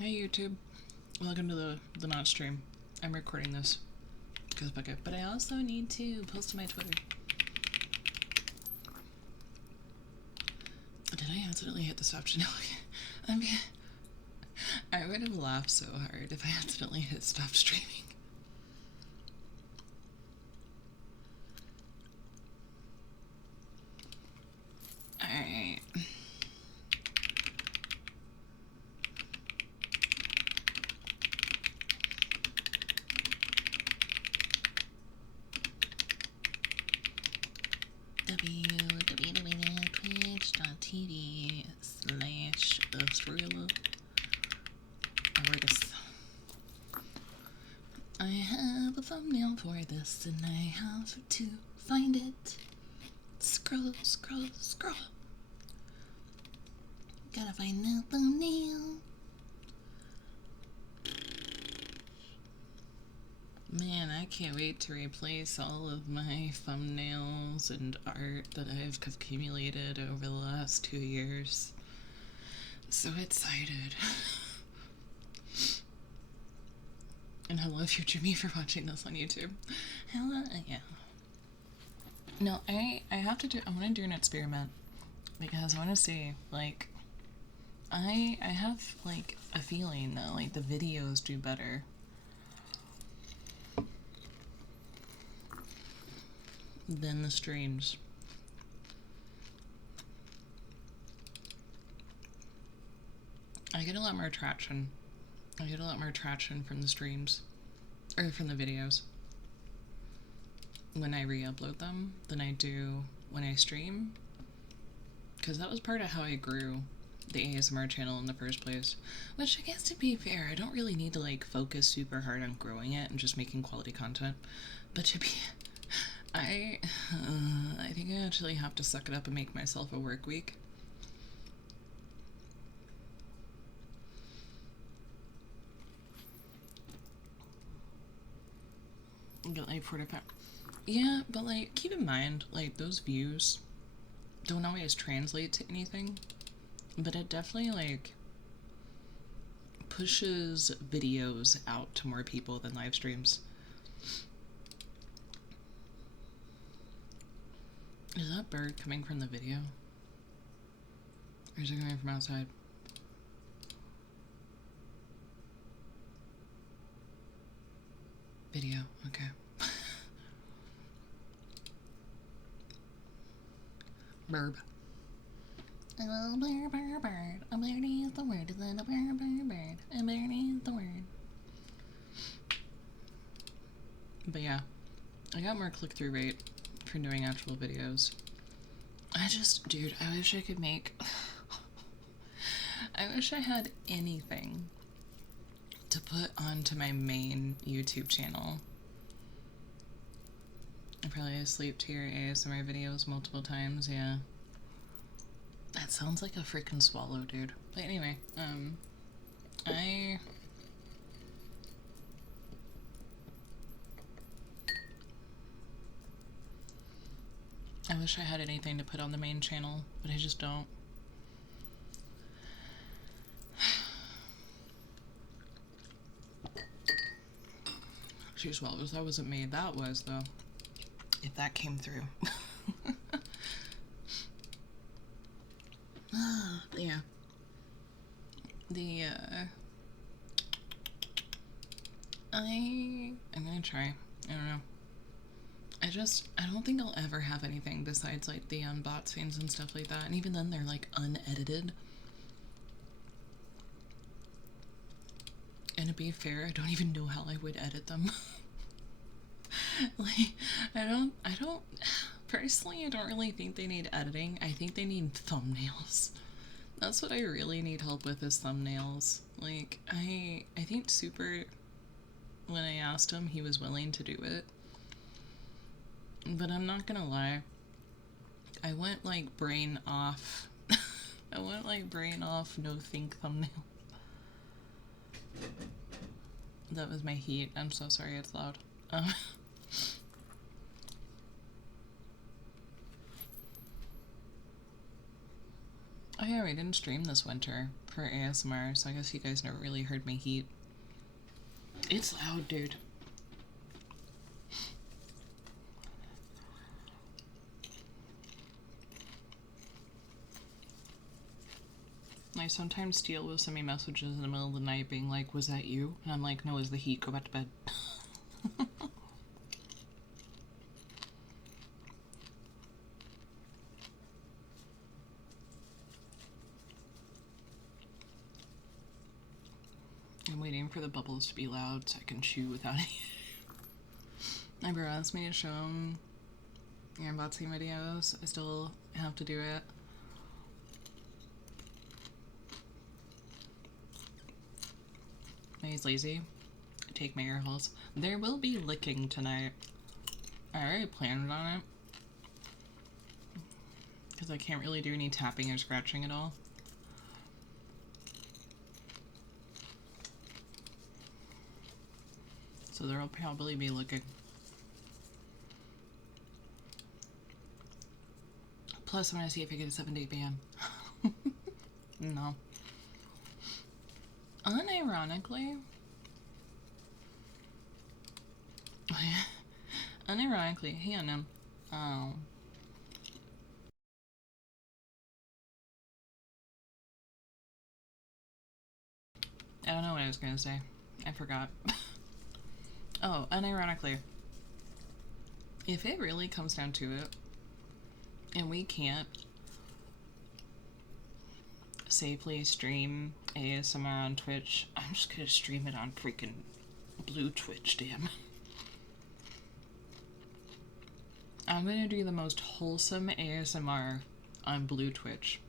Hey YouTube, welcome to the not stream. I'm recording this because bucket, but I also need to post to my Twitter. Did I accidentally hit the stop to no? I mean, I would have laughed so hard if I accidentally hit stop streaming. Alright. www.twitch.tv/Australia. I have a thumbnail for this and I have to find it. Scroll, scroll, scroll. Gotta find the thumbnail. Man, I can't wait to replace all of my thumbnails and art that I've accumulated over the last 2 years. So excited. And hello, future me, for watching this on YouTube. Hello, yeah. No, I have to do, I want to do an experiment. Because I want to see, like, I have, like, a feeling that, like, the videos do better than the streams. I get a lot more traction. I get a lot more traction from the streams, or from the videos, when I re-upload them than I do when I stream. Because that was part of how I grew the ASMR channel in the first place. Which, I guess, to be fair, I don't really need to, like, focus super hard on growing it and just making quality content. But to be... I think I actually have to suck it up and make myself a work week. Get like 45. Yeah, but like, keep in mind, like, those views don't always translate to anything. But it definitely, like, pushes videos out to more people than live streams. Is that bird coming from the video? Or is it coming from outside? Video, okay. Burb. A little bird, bird, bird. A birdie is the word, is it a bird, bird, bird? A birdie is the word. But yeah, I got more click-through rate for doing actual videos. I just, dude, I wish I could make... I wish I had anything to put onto my main YouTube channel. I probably sleep to your ASMR videos multiple times, yeah. That sounds like a freaking swallow, dude. But anyway, I wish I had anything to put on the main channel, but I just don't. She swallows. That wasn't me. That was, though. If that came through. Yeah. I'm gonna try. I don't know. I don't think I'll ever have anything besides, like, the unboxings and stuff like that. And even then, they're, like, unedited. And to be fair, I don't even know how I would edit them. Like, personally, I don't really think they need editing. I think they need thumbnails. That's what I really need help with, is thumbnails. Like, I think Super, when I asked him, he was willing to do it. But I'm not gonna lie. I went, like, brain off. I went, like, brain off, no think thumbnail. That was my heat. I'm so sorry, it's loud. Oh yeah, we didn't stream this winter for ASMR, so I guess you guys never really heard me heat. It's loud, dude. Like, sometimes Steele will send me messages in the middle of the night being like, was that you? And I'm like, no, it's the heat, go back to bed. I'm waiting for the bubbles to be loud so I can chew without any. My bro asked me to show him your unboxing videos. I still have to do it. He's lazy. I take my ear holes. There will be licking tonight. I already planned on it. Because I can't really do any tapping or scratching at all. So there will probably be licking. Plus, I'm gonna see if I get a 7-day ban. No. Unironically, hey on him. Oh. I don't know what I was gonna say. I forgot. Oh, unironically, if it really comes down to it, and we can't safely stream ASMR on Twitch, I'm just gonna stream it on freaking Blue Twitch, damn. I'm gonna do the most wholesome ASMR on Blue Twitch.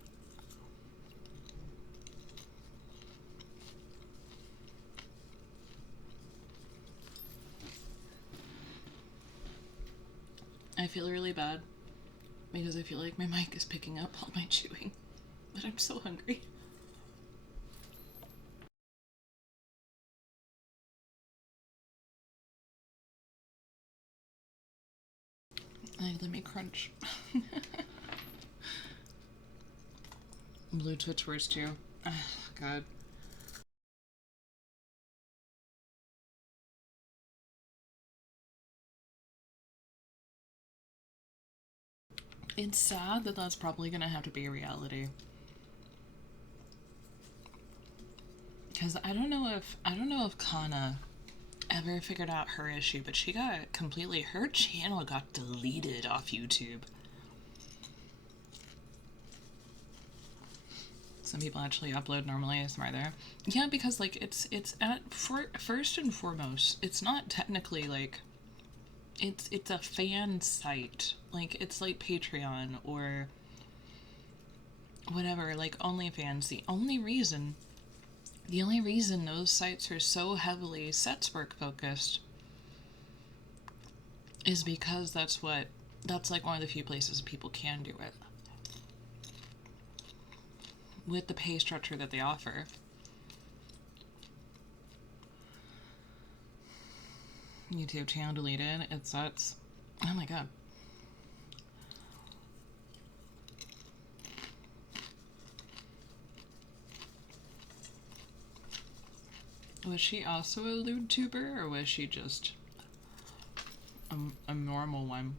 I feel really bad because I feel like my mic is picking up all my chewing, but I'm so hungry. Let me crunch. Blue Twitch words too. Oh, God. It's sad that that's probably gonna have to be a reality. Because I don't know if Kana ever figured out her issue, but her channel got deleted off YouTube. Some people actually upload normally ASMR there. Yeah, because like it's first and foremost, it's not technically like it's a fan site. Like it's like Patreon or whatever, like OnlyFans. The only reason those sites are so heavily sex work focused is because that's like one of the few places people can do it with the pay structure that they offer. YouTube channel deleted. It sucks. Oh my god. Was she also a lewd tuber, or was she just a normal one?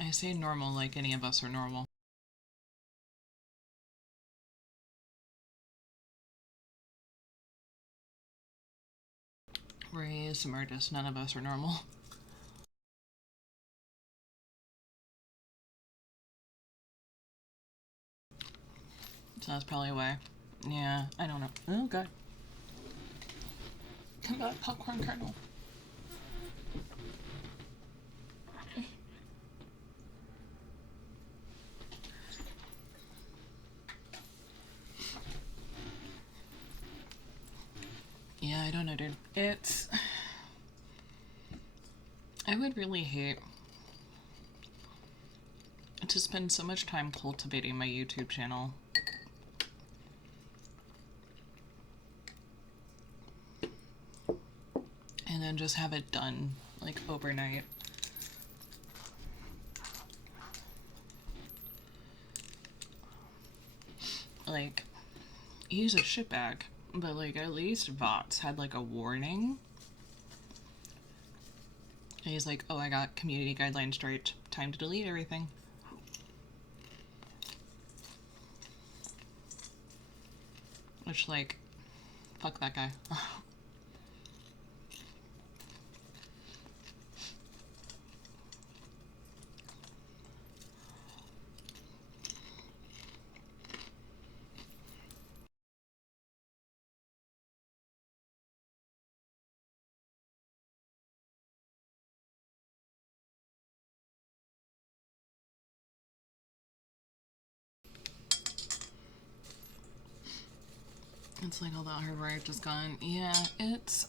I say normal like any of us are normal. We're ASMR artists, none of us are normal. So that's probably why. Yeah, I don't know. Oh god. Come back, popcorn kernel. Yeah, I don't know, dude. I would really hate to spend so much time cultivating my YouTube channel. And then just have it done, like, overnight. Like, he's a shitbag, but like at least Vox had like a warning. And he's like, oh, I got community guidelines straight. Time to delete everything. Which, like, fuck that guy. It's like all that hard work just gone. Yeah, it's...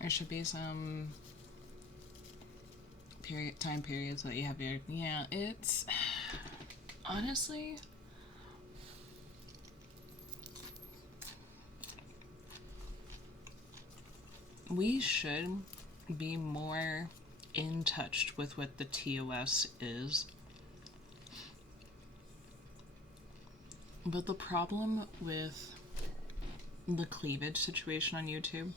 There should be some time periods that you have your... Yeah, it's... Honestly... We should be more in touch with what the TOS is. But the problem with the cleavage situation on YouTube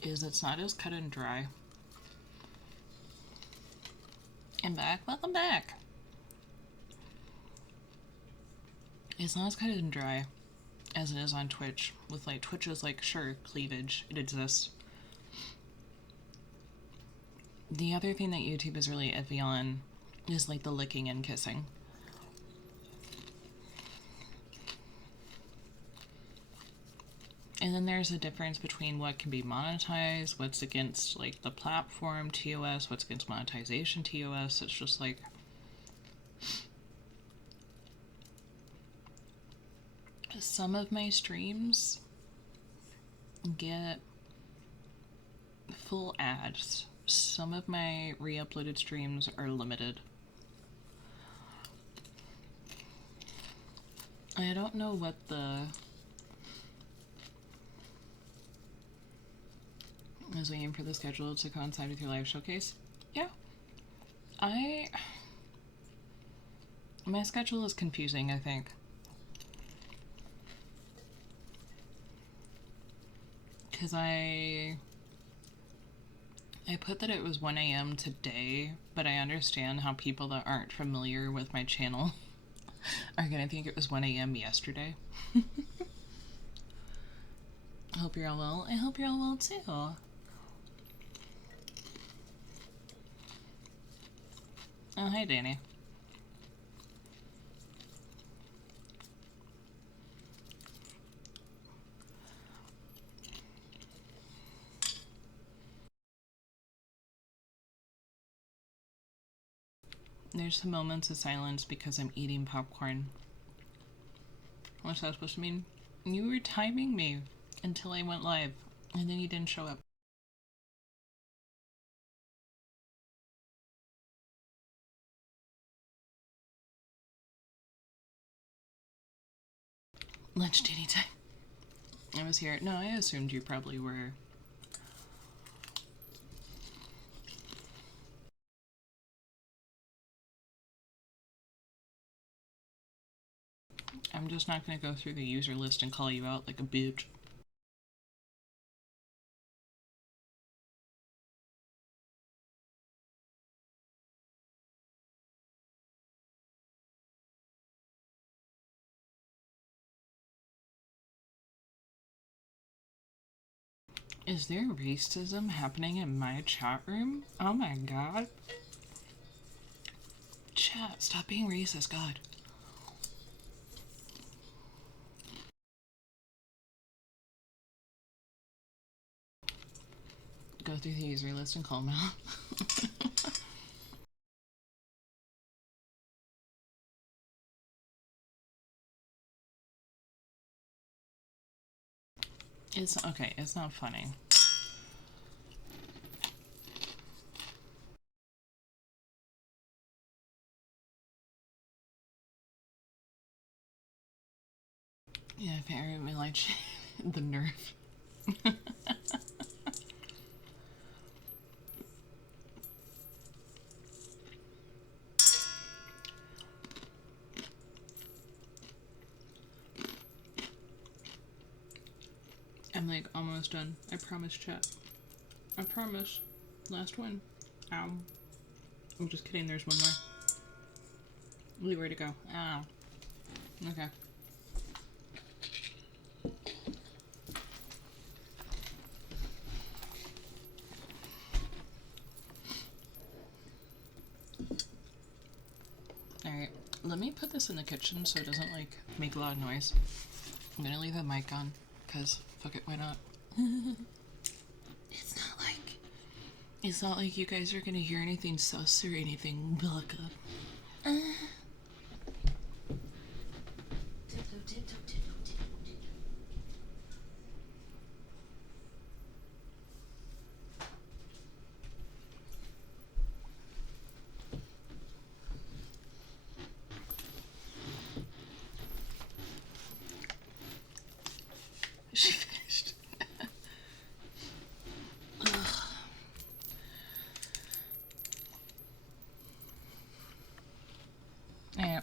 is it's not as cut and dry. I'm back. Welcome back. It's not as cut and dry as it is on Twitch. With like Twitch is like, sure, cleavage, it exists. The other thing that YouTube is really iffy on is like the licking and kissing. And then there's a difference between what can be monetized, what's against like the platform TOS, what's against monetization TOS. It's just like some of my streams get full ads. Some of my re-uploaded streams are limited. I don't know what the... I was waiting for the schedule to coincide with your live showcase. Yeah. My schedule is confusing, I think. Because I put that it was 1 a.m. today, but I understand how people that aren't familiar with my channel are gonna think it was 1 a.m. yesterday. I hope you're all well. I hope you're all well too. Oh, hi, Danny. There's some moments of silence because I'm eating popcorn. What's that supposed to mean? You were timing me until I went live, and then you didn't show up. Lunch duty time. I was here. No, I assumed you probably were. I'm just not gonna go through the user list and call you out like a bitch. Is there racism happening in my chat room? Oh my god. Chat, stop being racist, God. Go through the user list and call them out. It's okay, it's not funny. Yeah, apparently like The nerve. I'm like almost done. I promise, chat. I promise. Last one. Ow. I'm just kidding, there's one more. Really, where to go? Ow. Okay. Alright, let me put this in the kitchen so it doesn't like make a lot of noise. I'm gonna leave the mic on, because fuck it, why not? It's not like you guys are gonna hear anything sus or anything baka. She finished. Yeah.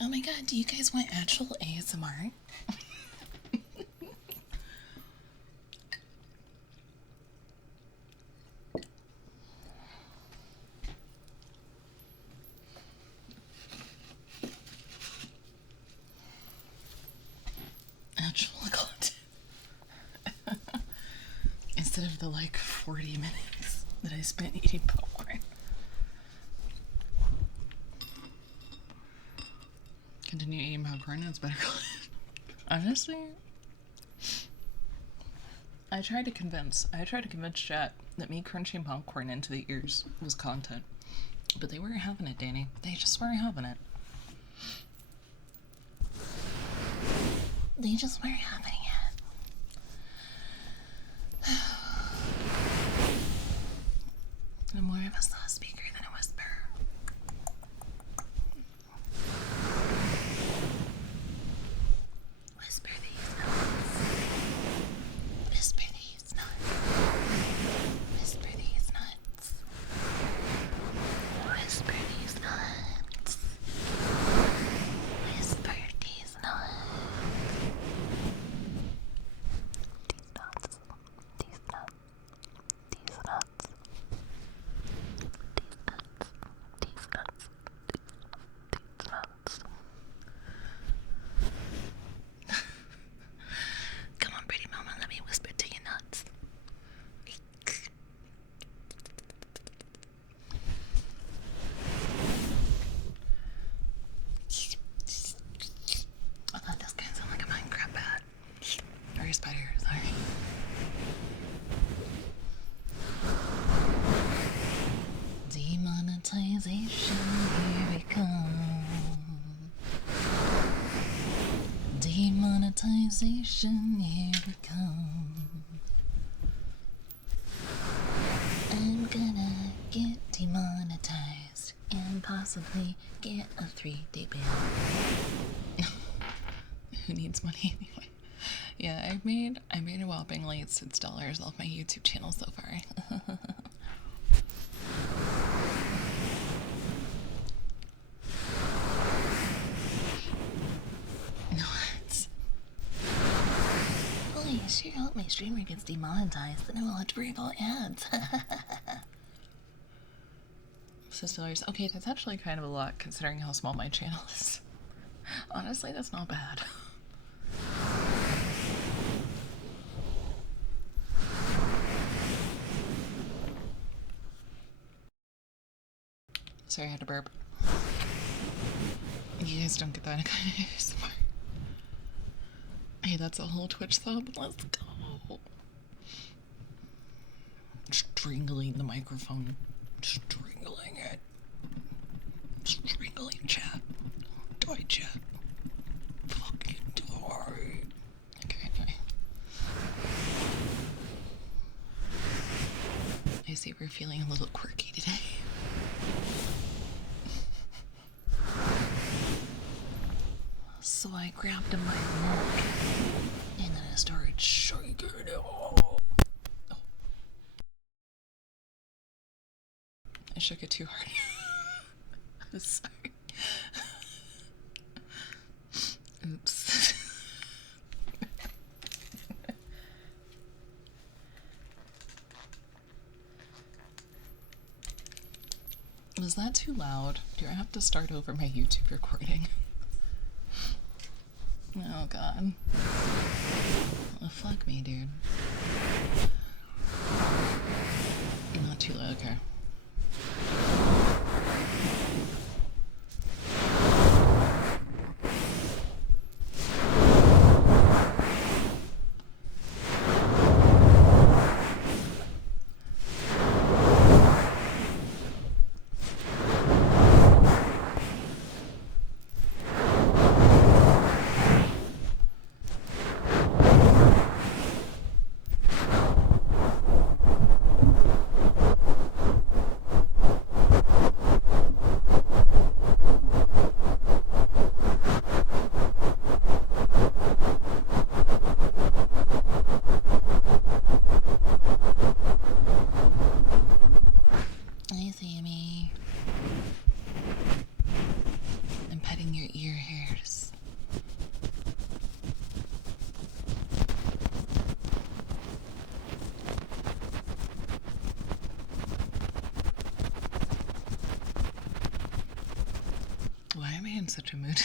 Oh my god, do you guys want actual ASMR? Actual content. Instead of the like 40 minutes that I spent eating popcorn. Continue eating popcorn, that's better content. Honestly, I tried to convince chat that me crunching popcorn into the ears was content. But they weren't having it, Danny. They just weren't having it. They just weren't having it. I'm more of a soft speaker than a whisperer. Whisper these nuts. Whisper these nuts. Whisper these nuts. Whisper these nuts. Whisper these nuts. These nuts. These nuts. These nuts. These nuts. These nuts. Come on, pretty mama, let me whisper to your nuts. I thought this kind of sounded like a Minecraft bat. Or a spider, sorry. Demonetization, here we come. Demonetization, here we come. I'm gonna get demonetized and possibly get a 3-day ban. Who needs money anyway? Yeah, I made a whopping like $6 off my YouTube channel so far. What? Holy shit, I hope my streamer gets demonetized, then I won't have to worry about ads. $6. Okay, that's actually kind of a lot considering how small my channel is. Honestly, that's not bad. Sorry, I had to burp. You guys don't get that kind of ASMR. Hey, that's a whole Twitch sub. Let's go. Strangling the microphone. Strangling it. Strangling chat. Die chat. Fucking die. Okay, anyway. I see we're feeling a little quirky today. So I grabbed him by the neck shook it too hard. Sorry. Oops. Was that too loud? Do I have to start over my YouTube recording? Oh god. Well, fuck me, dude. Not too loud, okay. Why am I in such a mood?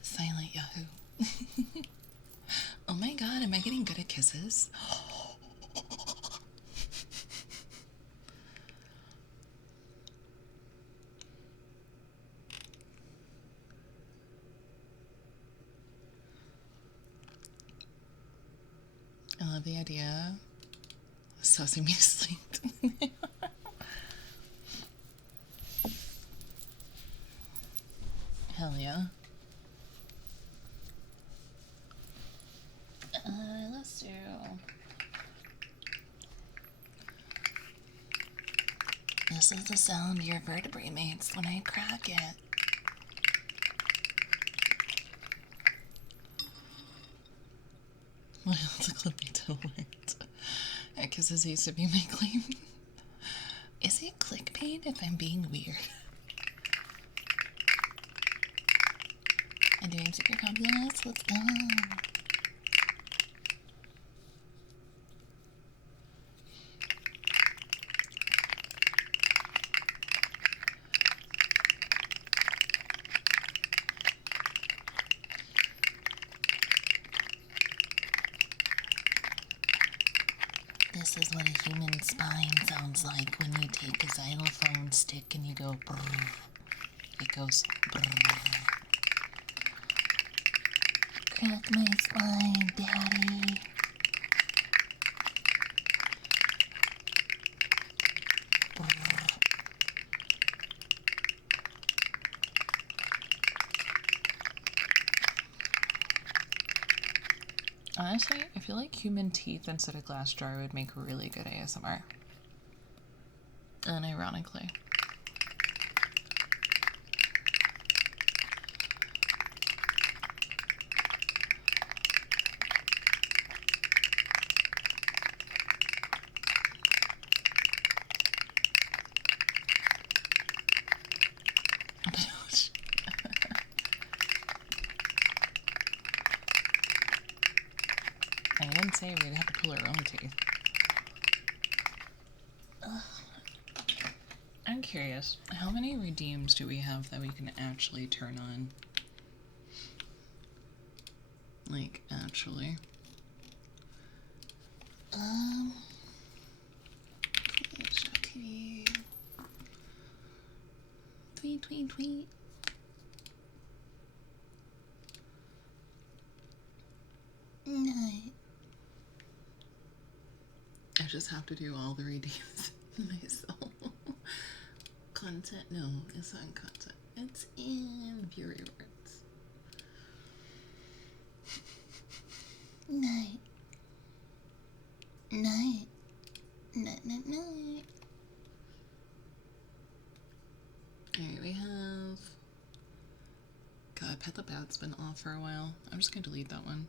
Silent Yahoo. Oh my god, am I getting good at kisses? I love the idea. Sussing me to sleep. Hell yeah. Let's do... This is the sound your vertebrae makes when I crack it. Well, the clip me to work. Kisses used to be my claim. Is it clickbait if I'm being weird? I'm doing super fabulous. Let's go. This is what a human spine sounds like when you take a xylophone stick and you go brrr. It goes brrr. Crack my spine, daddy. Brrr. Honestly, I feel like human teeth instead of glass jar would make really good ASMR. Unironically. I didn't say we'd have to pull our own teeth. I'm curious, how many redeems do we have that we can actually turn on? Like, actually. TV. Tweet, tweet, tweet. just have to do all the redeems myself. Content? No, it's not in content. It's in view rewards. Night. Night. Night, night, night. Alright, we have... God, Pet the Bat's been off for a while. I'm just gonna delete that one.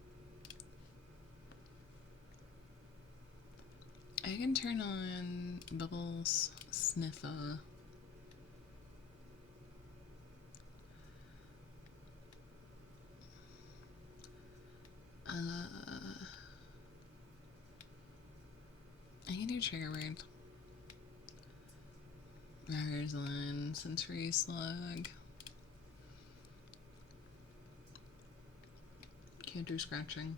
I can turn on Bubbles Sniffer. I can do trigger word. Rarzon, Sensory Slug. Can't do scratching.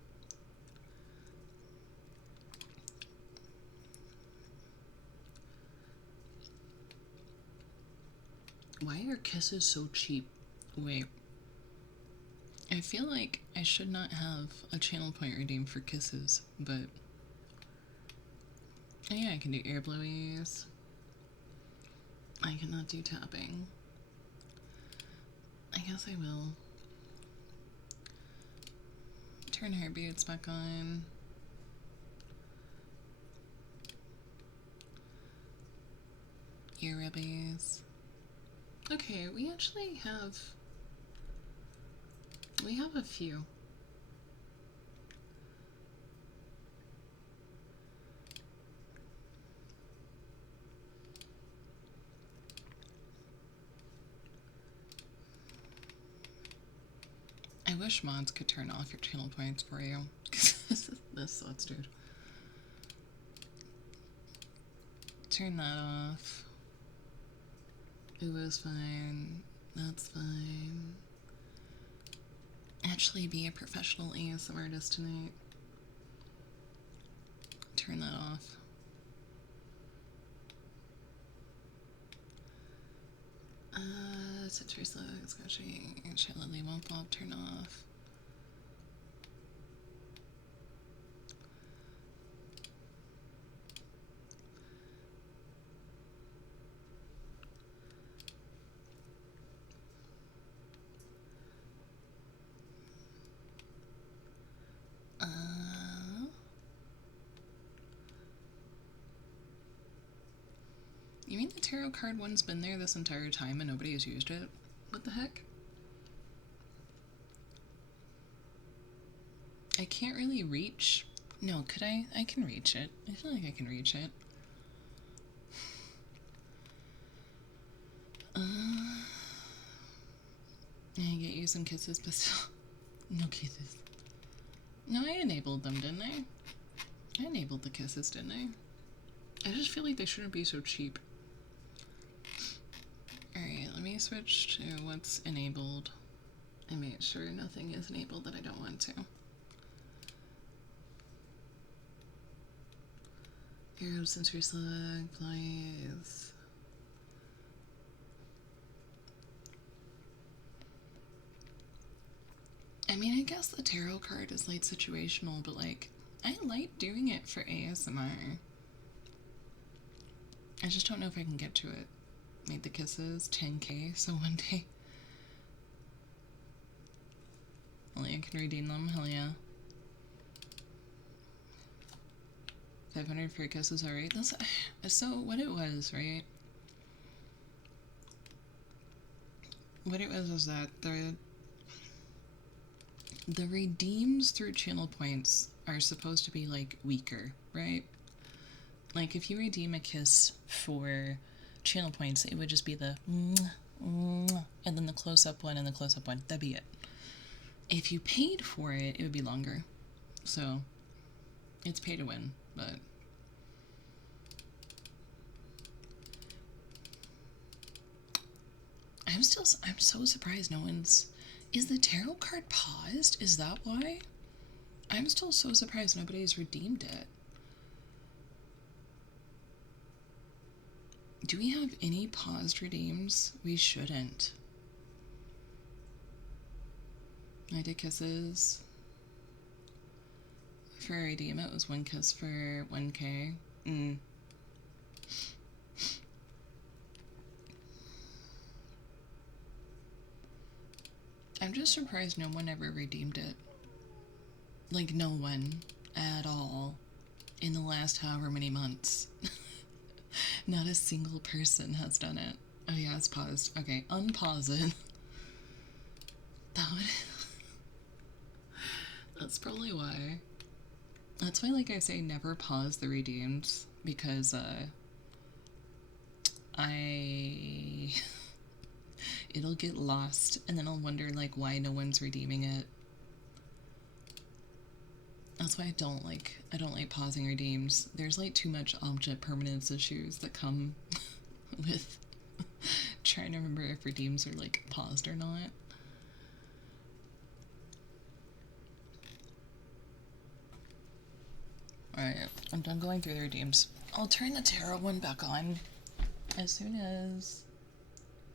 Why are kisses so cheap? Wait. I feel like I should not have a channel point redeem for kisses, but... Oh yeah, I can do air blowies. I cannot do tapping. I guess I will. Turn heartbeats back on. Ear rubbies. Okay, we actually have... We have a few. I wish mods could turn off your channel points for you. This sucks, dude. Turn that off. It was fine. That's fine. Actually be a professional ASMR artist tonight. Turn that off. Citrus Slug, Scratching, and Lily Womp Womp, turn off. You mean the tarot card one's been there this entire time and nobody has used it? What the heck? I can't really reach. No, could I? I can reach it. I feel like I can reach it. I get you some kisses, but still. No kisses. No, I enabled them, didn't I? I enabled the kisses, didn't I? I just feel like they shouldn't be so cheap. Alright, let me switch to what's enabled and make sure nothing is enabled that I don't want to. Hero Sensory Slug, Flies. I mean, I guess the tarot card is like situational, but like, I like doing it for ASMR. I just don't know if I can get to it. Made the kisses, 10k, so one day. Only I can redeem them, hell yeah. 500 for kisses, alright. That's so what it was, right? What it was that the redeems through channel points are supposed to be like weaker, right? Like if you redeem a kiss for channel points, it would just be the mwah, mwah, and then the close-up one and the close-up one. That'd be it. If you paid for it, it would be longer. So it's pay to win, but I'm so surprised no one's... Is the tarot card paused? Is that why? I'm still so surprised nobody's redeemed it. Do we have any paused redeems? We shouldn't. I did kisses. For a redeem, it was one kiss for 1k. Mm. I'm just surprised no one ever redeemed it. Like, no one at all in the last however many months. Not a single person has done it. Oh yeah, it's paused. Okay, unpause it. That would... That's probably why. That's why, like I say, never pause the redeems, because, it'll get lost, and then I'll wonder, like, why no one's redeeming it. That's why I don't like pausing redeems. There's, like, too much object permanence issues that come with trying to remember if redeems are, like, paused or not. Alright, I'm done going through the redeems. I'll turn the tarot one back on as soon as...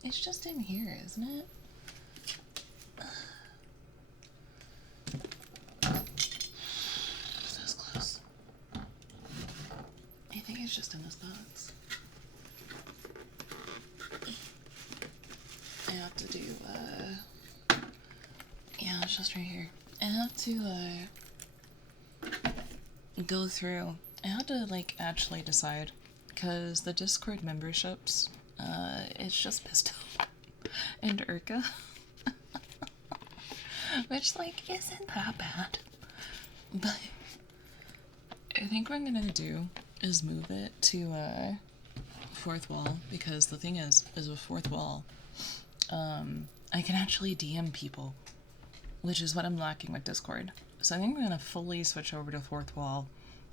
It's just in here, isn't it? So close. I think it's just in this box. I have to do, yeah, it's just right here. I have to, go through. I had to, like, actually decide, because the Discord memberships, it's just Pistol and Urka, which, like, isn't that bad, but I think what I'm gonna do is move it to, fourth wall, because the thing is with fourth wall, I can actually DM people, which is what I'm lacking with Discord. So I think I'm gonna fully switch over to fourth wall,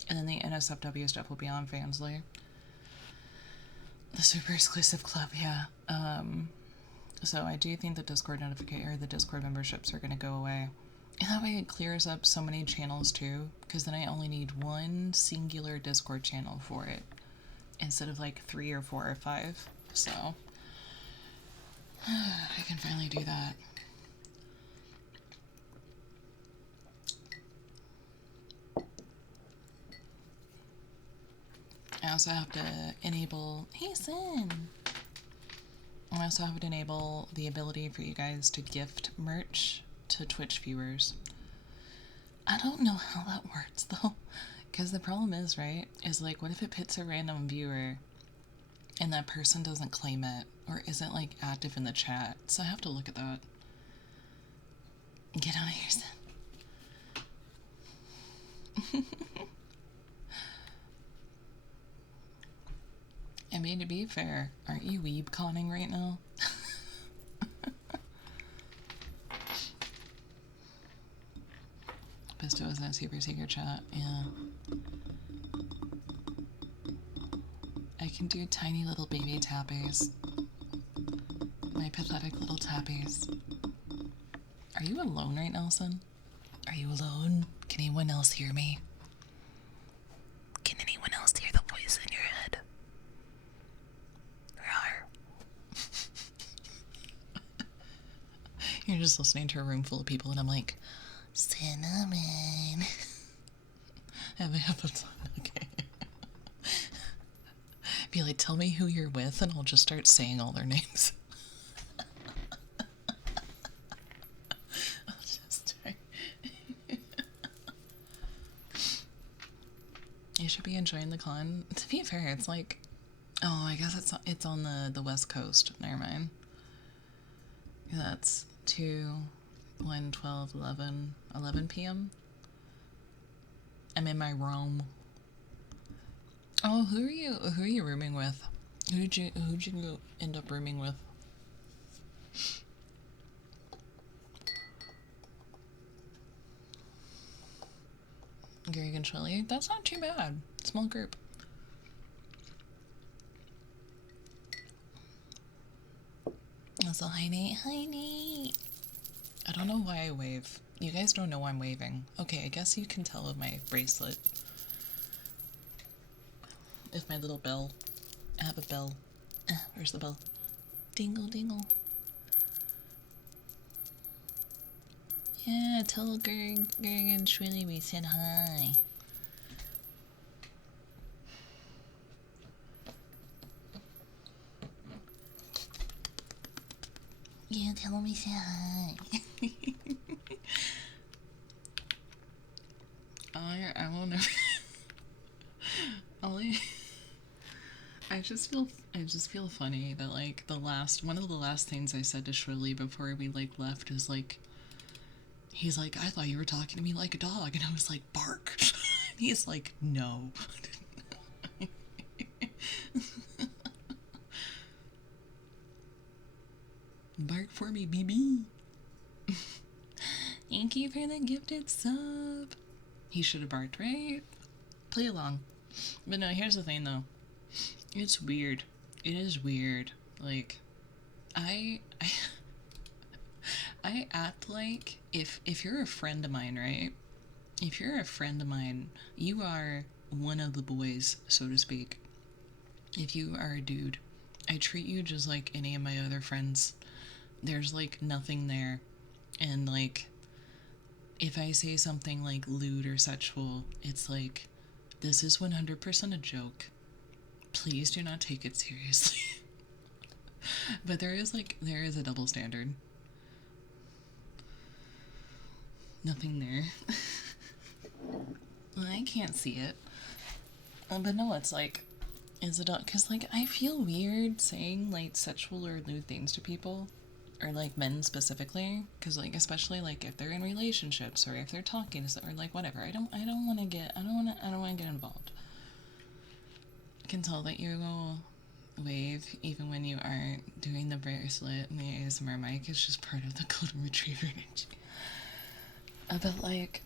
and then the NSFW stuff will be on Fansly. The super exclusive club, yeah. So I do think the Discord the Discord memberships are gonna go away. And that way it clears up so many channels too, because then I only need one singular Discord channel for it, instead of like 3 or 4 or 5. So I can finally do that. I also have to enable... Hey, Sin! I also have to enable the ability for you guys to gift merch to Twitch viewers. I don't know how that works, though. Because the problem is, right, is like, what if it picks a random viewer and that person doesn't claim it or isn't, like, active in the chat? So I have to look at that. Get out of here, Sin. I mean, to be fair, aren't you weeb-conning right now? Pisto is that super secret chat, yeah. I can do tiny little baby tappies. My pathetic little tappies. Are you alone right now, son? Are you alone? Can anyone else hear me? Can anyone else hear the voice in your head? You're just listening to a room full of people and I'm like, cinnamon. Have I have that on? Okay. Be like, tell me who you're with and I'll just start saying all their names. I'll just try. You should be enjoying the con. To be fair, it's like, oh, I guess it's on the West Coast. Never mind. That's 2, 1, 12, 11 p.m. I'm in my room. Oh, who are you rooming with? Who'd you end up rooming with? Greg and Shelly? That's not too bad. Small group. Also, hi Nate. Hi Nate. I don't know why I wave. You guys don't know I'm waving. Okay, I guess you can tell with my bracelet. If my little bell. I have a bell. Where's the bell? Dingle dingle. Yeah, tell Greg and Shwilly we said hi. Yeah, tell me say hi. I won't never. Ollie. I just feel funny that like one of the last things I said to Shirley before we like left is like, he's like, I thought you were talking to me like a dog, and I was like, bark. He's like, no. Bark for me, BB. Thank you for the gifted sub. He should have barked, right? Play along. But no, here's the thing though. It's weird. It is weird. Like, I I act like if you're a friend of mine, right? If you're a friend of mine, you are one of the boys, so to speak. If you are a dude, I treat you just like any of my other friends. There's like nothing there. And like, if I say something like lewd or sexual, it's like, this is 100% a joke. Please do not take it seriously. But there is a double standard. Nothing there. Well, I can't see it. But no, it's like, is it because like I feel weird saying like sexual or lewd things to people, or like men specifically, because like especially like if they're in relationships or if they're talking or like whatever. I don't want to get involved. I can tell that you go wave even when you aren't doing the bracelet and the ASMR mic. It's just part of the golden retriever energy. But like,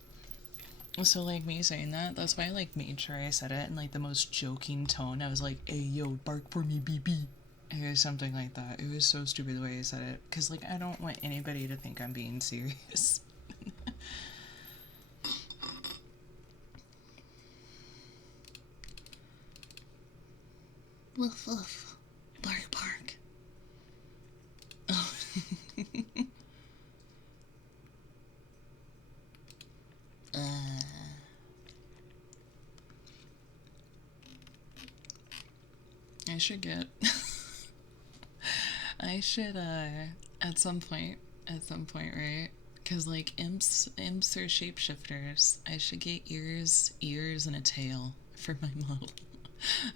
so like me saying that's why I like made sure I said it in like the most joking tone. I was like, hey yo, bark for me, BB. It was something like that. It was so stupid the way I said it, because like I don't want anybody to think I'm being serious. Woof woof. Bark bark. Oh. I should get I should at some point, right? Because like imps are shapeshifters. I should get ears and a tail for my model.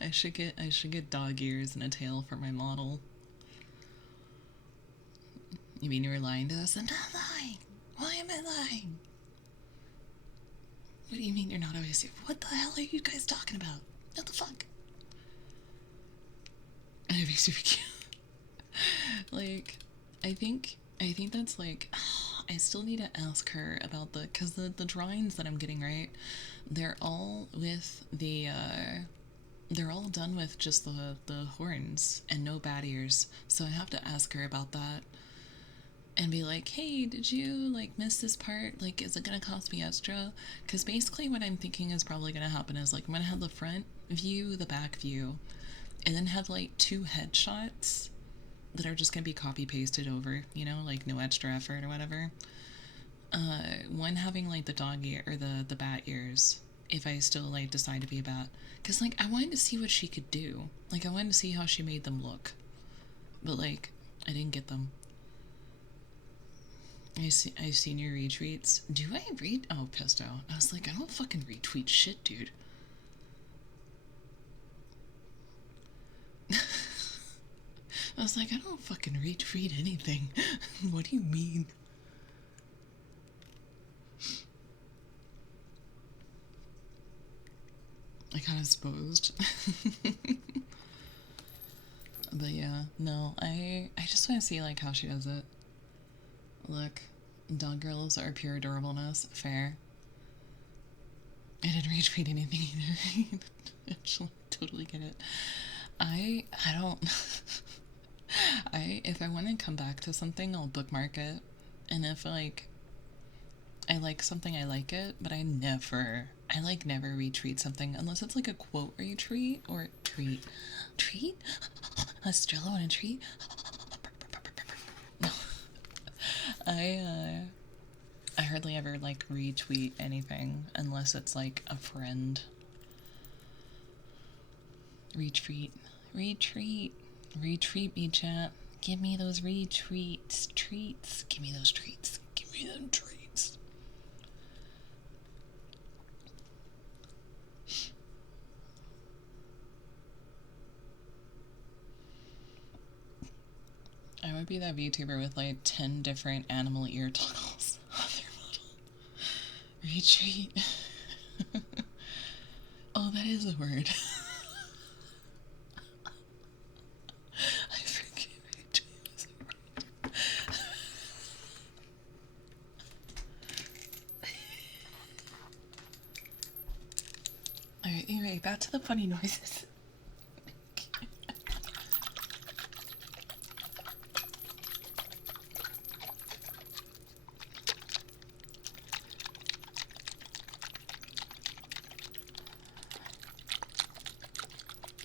I should get dog ears and a tail for my model. You mean you were lying to us? I'm not lying. Why am I lying? What do you mean you're not always here? What the hell are you guys talking about? What the fuck? I'd be super cute. Like, I think that's like, I still need to ask her about because the drawings that I'm getting, right, they're all with they're all done with just the horns and no bat ears. So I have to ask her about that and be like, hey, did you like miss this part? Like, is it gonna cost me extra? Because basically what I'm thinking is probably gonna happen is like I'm gonna have the front view, the back view, and then have like 2 headshots that are just gonna be copy pasted over, you know, like no extra effort or whatever. One having like the dog ear or the bat ears, if I still like decide to be a bat, because like I wanted to see what she could do. Like I wanted to see how she made them look, but like I didn't get them. I've seen your retweets. Do I read? Oh, Pesto. I was like, I don't fucking retweet shit, dude. I was like, I don't fucking retweet anything. What do you mean? I got exposed. But yeah, no, I just want to see like how she does it. Look, dog girls are pure adorableness. Fair. I didn't retweet anything either. Actually, totally get it. I don't. If I want to come back to something, I'll bookmark it, and if like I like something, I like it, but I never retweet something unless it's like a quote retweet or treat. Estrella want a treat? No. I hardly ever like retweet anything unless it's like a friend. Retreat me, chat. Give me those retreats. Treats. Give me those treats. Give me them treats. I would be that VTuber with like 10 different animal ear toggles on their model. Retreat. Oh, that is a word. I forget retreat is a word. Alright, anyway, back to the funny noises.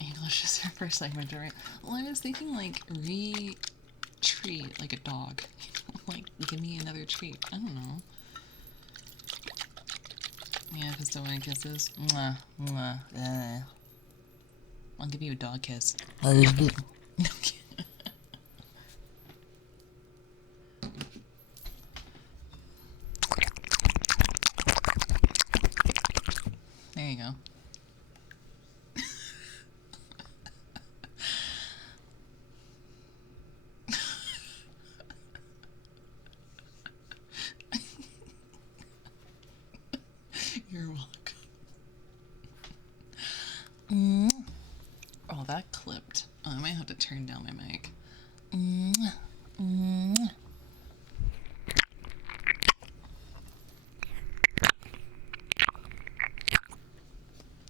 English is our first language, right? Well, I was thinking like retreat, like a dog. Like, give me another treat. I don't know. Yeah, if I still want kisses. Mwah, mwah, I'll give you a dog kiss. There you go. You're welcome. Oh, that clipped. Oh, I might have to turn down my mic.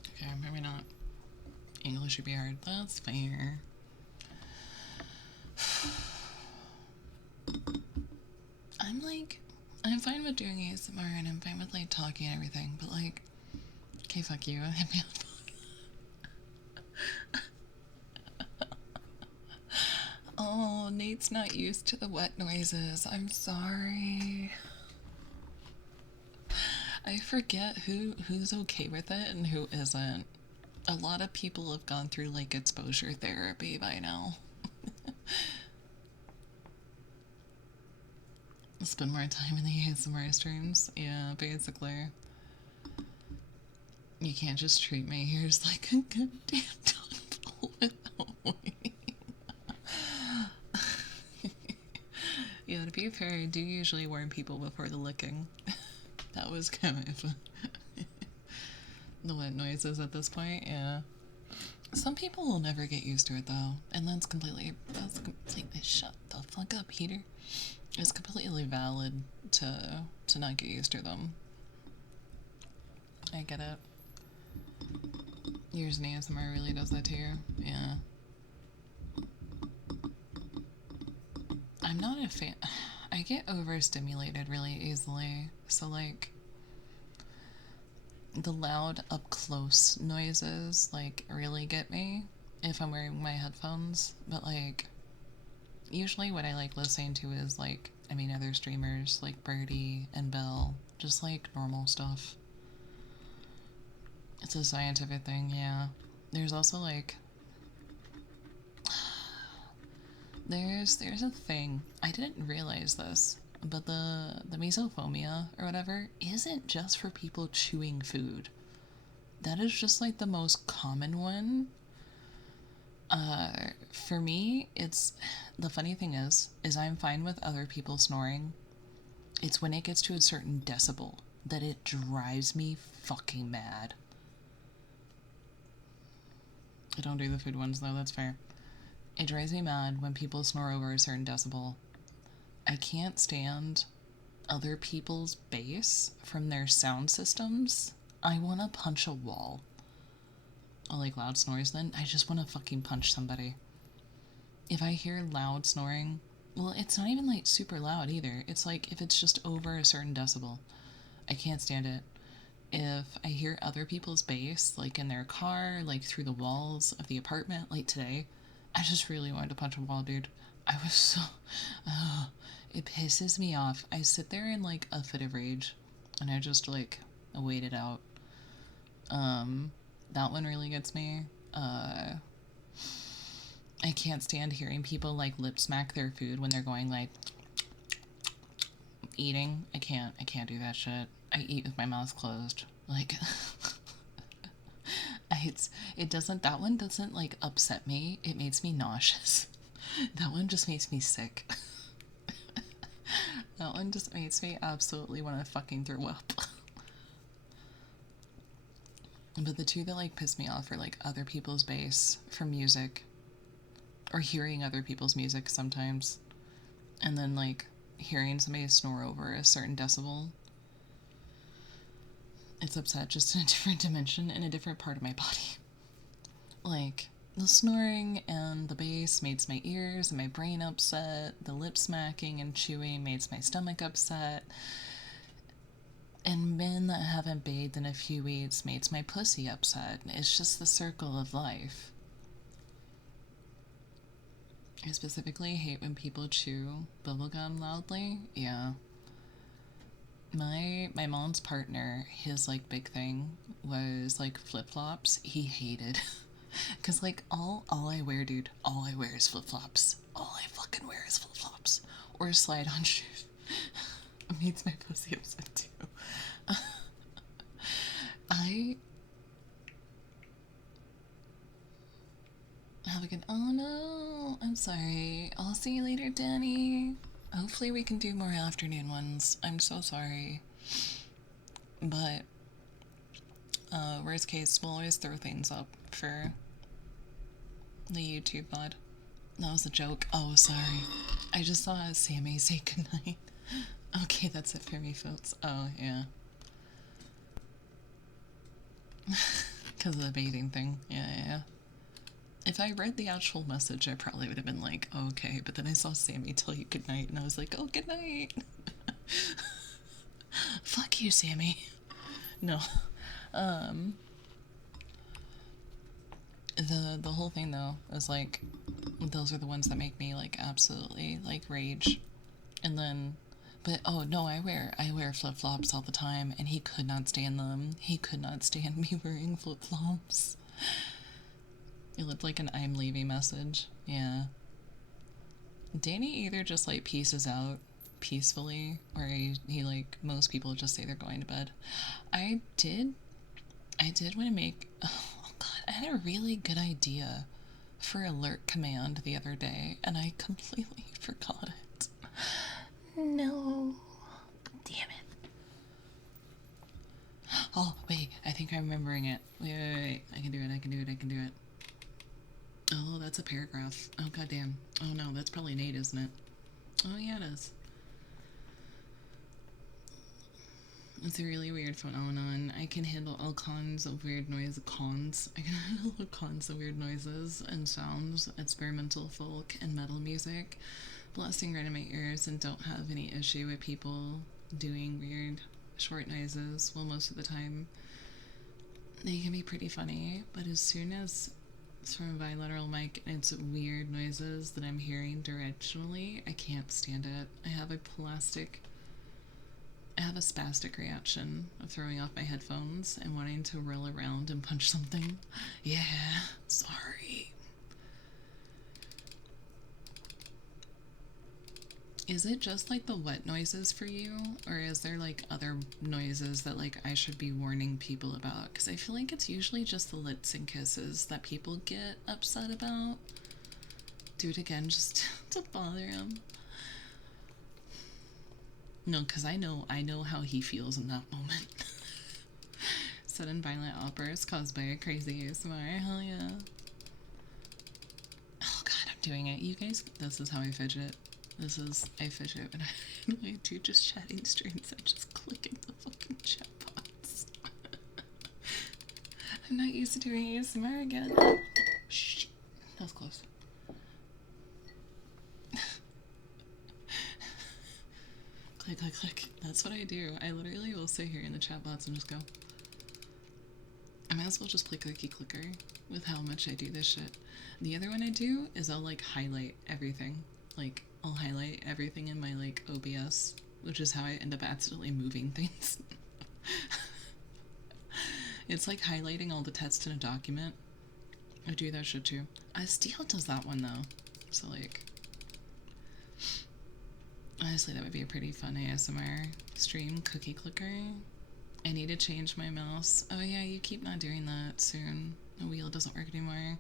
Okay, maybe not. English would be hard. That's fair. I'm fine with doing ASMR and I'm fine with like talking and everything, but like, okay, fuck you. Hit me up. Oh, Nate's not used to the wet noises. I'm sorry. I forget who's okay with it and who isn't. A lot of people have gone through like exposure therapy by now. Spend more time in the ASMR streams. Yeah, basically. You can't just treat my ears like a goddamn tongue without waiting. Yeah, to be fair, I do usually warn people before the licking. That was kind of the wet noises at this point, yeah. Some people will never get used to it though, and that's completely shut the fuck up, Heater. It's completely valid to not get used to them. I get it. Yours and ASMR really does that too, yeah. I'm not a fan. I get overstimulated really easily, so like the loud up close noises like really get me if I'm wearing my headphones, but like usually what I like listening to is like, I mean, other streamers like Birdie and Belle, just like normal stuff. It's a scientific thing, yeah. There's also like there's a thing, I didn't realize this, but the misophonia or whatever isn't just for people chewing food. That is just like the most common one. For me, it's the funny thing is I'm fine with other people snoring. It's when it gets to a certain decibel that it drives me fucking mad. I don't do the food ones though, that's fair. It drives me mad when people snore over a certain decibel. I can't stand other people's bass from their sound systems. I want to punch a wall. I like loud snores then. I just want to fucking punch somebody. If I hear loud snoring, well, it's not even like super loud either. It's like if it's just over a certain decibel, I can't stand it. If I hear other people's bass, like in their car, like through the walls of the apartment, like today, I just really wanted to punch a wall, dude. I was so... Oh, it pisses me off. I sit there in like a fit of rage, and I just like wait it out. That one really gets me. I I can't stand hearing people like lip smack their food when they're going like eating. I can't do that shit. I eat with my mouth closed. Like it doesn't, that one doesn't like upset me. It makes me nauseous. That one just makes me sick. That one just makes me absolutely want to fucking throw up. But the two that like piss me off are like other people's bass for music, or hearing other people's music sometimes, and then like hearing somebody snore over a certain decibel. It's upset just in a different dimension, in a different part of my body. Like, the snoring and the bass makes my ears and my brain upset. The lip smacking and chewing makes my stomach upset. And men that haven't bathed in a few weeks makes my pussy upset. It's just the circle of life. I specifically hate when people chew bubblegum loudly. Yeah. My mom's partner, his like big thing was like flip-flops. He hated. Cause like all I wear, dude, all I wear is flip-flops. All I fucking wear is flip-flops. Or slide-on shoes. It makes my pussy upset too. I have a good, oh no, I'm sorry. I'll see you later, Danny. Hopefully we can do more afternoon ones. I'm so sorry. But, worst case, we'll always throw things up for the YouTube VOD. That was a joke. Oh, sorry. I just saw Sammy say goodnight. Okay, that's it for me, folks. Oh, yeah. Because of the baiting thing. Yeah. If I read the actual message, I probably would have been like, okay, but then I saw Sammy tell you goodnight, and I was like, oh, goodnight. Fuck you, Sammy. No. The whole thing, though, is like, those are the ones that make me, like, absolutely, like, rage. And then, but, oh, no, I wear flip-flops all the time, and he could not stand them. He could not stand me wearing flip-flops. It looked like an I'm leaving message. Yeah. Danny either just like pieces out peacefully, or he like, most people just say they're going to bed. I did want to make, oh god, I had a really good idea for alert command the other day, and I completely forgot it. No. Damn it. Oh, wait, I think I'm remembering it. Wait. I can do it. Oh, that's a paragraph. Oh, goddamn. Oh, no, that's probably Nate, isn't it? Oh, yeah, it is. It's a really weird phenomenon. I can handle all kinds of weird noises. I can handle all kinds of weird noises and sounds, experimental folk and metal music, blasting right in my ears, and don't have any issue with people doing weird short noises. Well, most of the time, they can be pretty funny, but as soon as it's from a bilateral mic and it's weird noises that I'm hearing directionally, I can't stand it. I have a spastic reaction of throwing off my headphones and wanting to roll around and punch something. Yeah, sorry. Is it just like the wet noises for you, or is there like other noises that like I should be warning people about? Because I feel like it's usually just the lips and kisses that people get upset about. Do it again just to bother him. No, because I know how he feels in that moment. Sudden violent outbursts caused by a crazy ASMR. Hell yeah. Oh god, I'm doing it. You guys, this is how I fidget. I fidget when I do just chatting streams. I'm just clicking the fucking chat box. I'm not used to doing ASMR again. Shh, that was close. Click, click, click. That's what I do. I literally will sit here in the chat box and just go. I might as well just play clicky clicker with how much I do this shit. The other one I do is I'll like highlight everything. Like, I'll highlight everything in my like OBS, which is how I end up accidentally moving things. It's like highlighting all the text in a document, I do that shit too. Steel does that one though. So like, honestly, that would be a pretty fun ASMR stream. Cookie clicker. I need to change my mouse. Oh yeah, you keep not doing that soon. The wheel doesn't work anymore.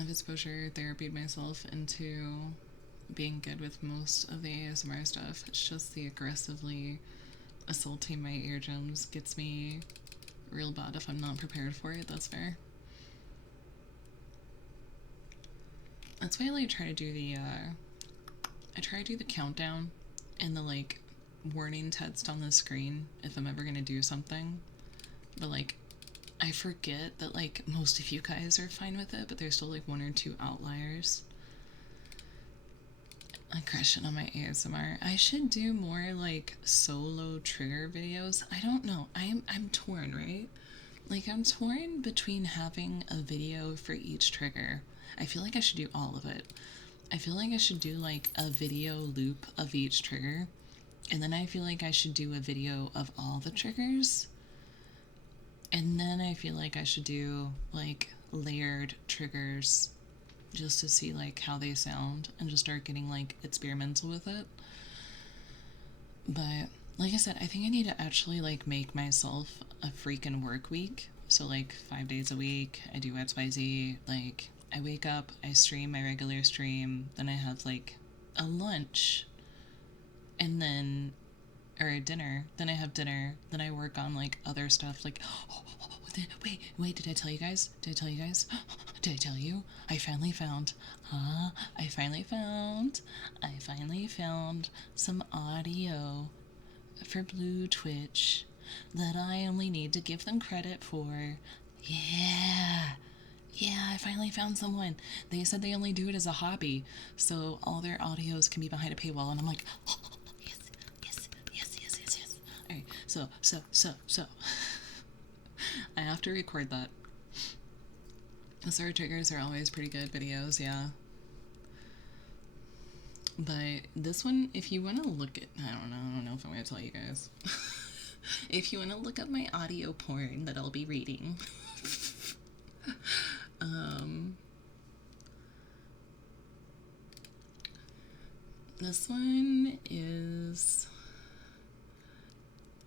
I've exposure therapied myself into being good with most of the ASMR stuff. It's just the aggressively assaulting my eardrums gets me real bad if I'm not prepared for it. That's fair. That's why I like try to do the countdown and the like warning text on the screen if I'm ever gonna do something. But like, I forget that like most of you guys are fine with it, but there's still like one or two outliers. I'm crushing on my ASMR. I should do more like solo trigger videos. I don't know. I'm torn, right? Like, I'm torn between having a video for each trigger. I feel like I should do all of it. I feel like I should do like a video loop of each trigger, and then I feel like I should do a video of all the triggers, and then I feel like I should do like layered triggers just to see like how they sound and just start getting like experimental with it. But like I said, I think I need to actually like make myself a freaking work week. So like 5 days a week, I do XYZ. Like, I wake up, I stream my regular stream, then I have like a lunch, and then, or a dinner, then I have dinner, then I work on like other stuff. Like, wait, did I tell you guys? Did I tell you guys? Did I tell you? I finally found some audio for Blue Twitch that I only need to give them credit for. Yeah, I finally found someone. They said they only do it as a hobby, so all their audios can be behind a paywall, and I'm like, oh, yes. Alright, so. I have to record that. The sort of triggers are always pretty good videos, yeah. But this one, if you want to look at, I don't know if I'm going to tell you guys. If you want to look up my audio porn that I'll be reading. This one is,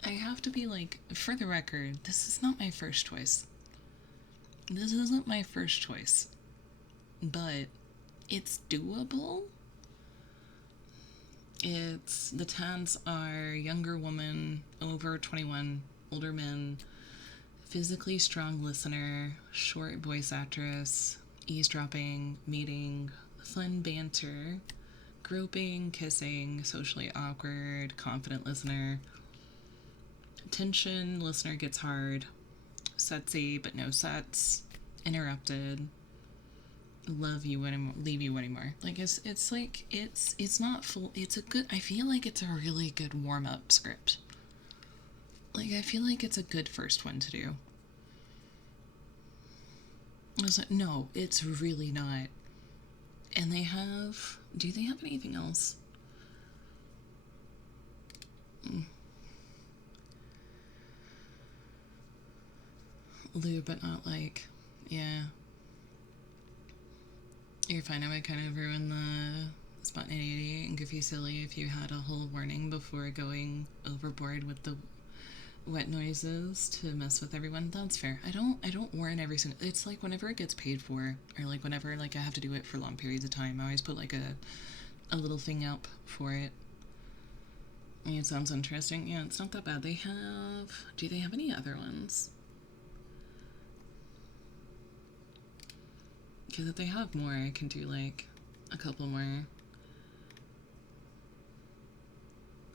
I have to be like, for the record, this is not my first choice. This isn't my first choice, but it's doable. It's, the tags are younger woman, over 21, older men, physically strong listener, short voice actress, eavesdropping, meeting, fun banter, groping, kissing, socially awkward, confident listener, tension, listener gets hard, setsy but no sets, interrupted, love you anymore, leave you anymore. Like, it's like, it's not full, it's a good, I feel like it's a really good warm-up script. Like, I feel like it's a good first one to do. I was like, no, it's really not. And they have, do they have anything else? Lube, but not like, yeah. You're fine. I would kind of ruin the spontaneity and goofy silly if you had a whole warning before going overboard with the wet noises to mess with everyone. That's fair. I don't warn every single, it's like whenever it gets paid for, or like whenever like I have to do it for long periods of time, I always put like a little thing up for it. I mean, it sounds interesting. Yeah, it's not that bad. They have, do they have any other ones? Because if they have more, I can do like a couple more.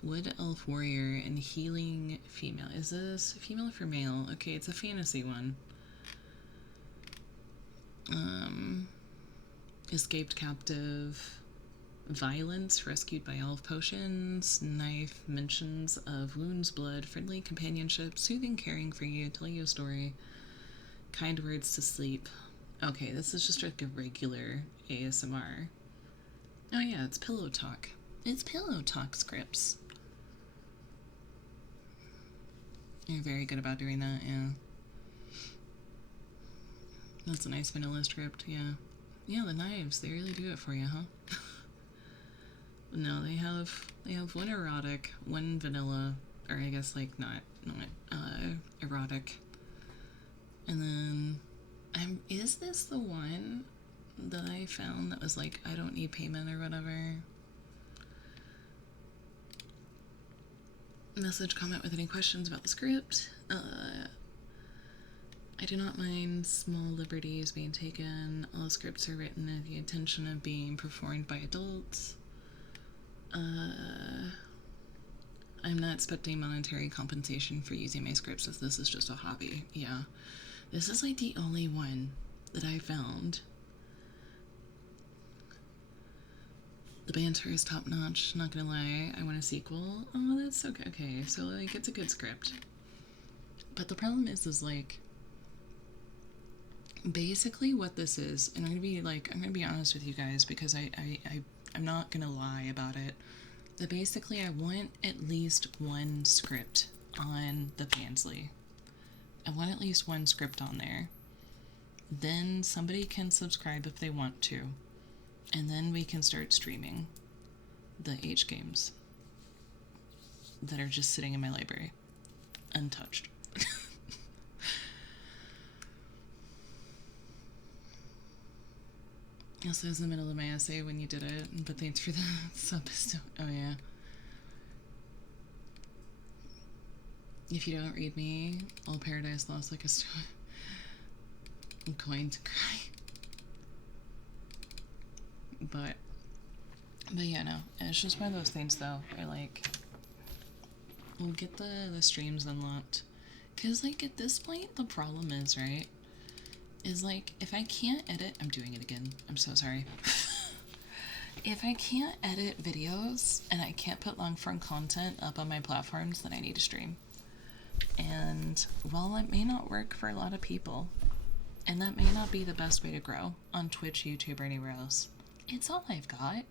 Wood Elf Warrior and Healing Female. Is this female or male? Okay, it's a fantasy one. Escaped captive. Violence, rescued by elf potions. Knife, mentions of wounds, blood, friendly companionship, soothing, caring for you, telling you a story. Kind words to sleep. Okay, this is just like a regular ASMR. Oh yeah, it's pillow talk. It's pillow talk scripts. You're very good about doing that, yeah. That's a nice vanilla script, yeah. Yeah, the knives, they really do it for you, huh? No, they have one erotic, one vanilla, or I guess like not erotic. And then is this the one that I found that was like I don't need payment or whatever? Message, comment with any questions about the script. I do not mind small liberties being taken. All scripts are written with the intention of being performed by adults. I'm not expecting monetary compensation for using my scripts as this is just a hobby. Yeah. This is like the only one that I found. The banter is top notch, not gonna lie. I want a sequel. Oh, that's okay. Okay, so like it's a good script. But the problem is like basically what this is, and I'm gonna be honest with you guys because I'm not gonna lie about it. That basically I want at least one script on the Pansly. I want at least one script on there. Then somebody can subscribe if they want to. And then we can start streaming the H games that are just sitting in my library, untouched. Also, was in the middle of my essay when you did it, but thanks for the sub. Oh, yeah. If you don't read me, all Paradise Lost like a stone. I'm going to cry. But yeah, no. And it's just one of those things, though, where, like, we'll get the streams unlocked. Because, like, at this point, the problem is, right, is, like, if I can't edit... I'm doing it again. I'm so sorry. If I can't edit videos and I can't put long-form content up on my platforms, then I need to stream. And while it may not work for a lot of people, and that may not be the best way to grow on Twitch, YouTube, or anywhere else, it's all I've got.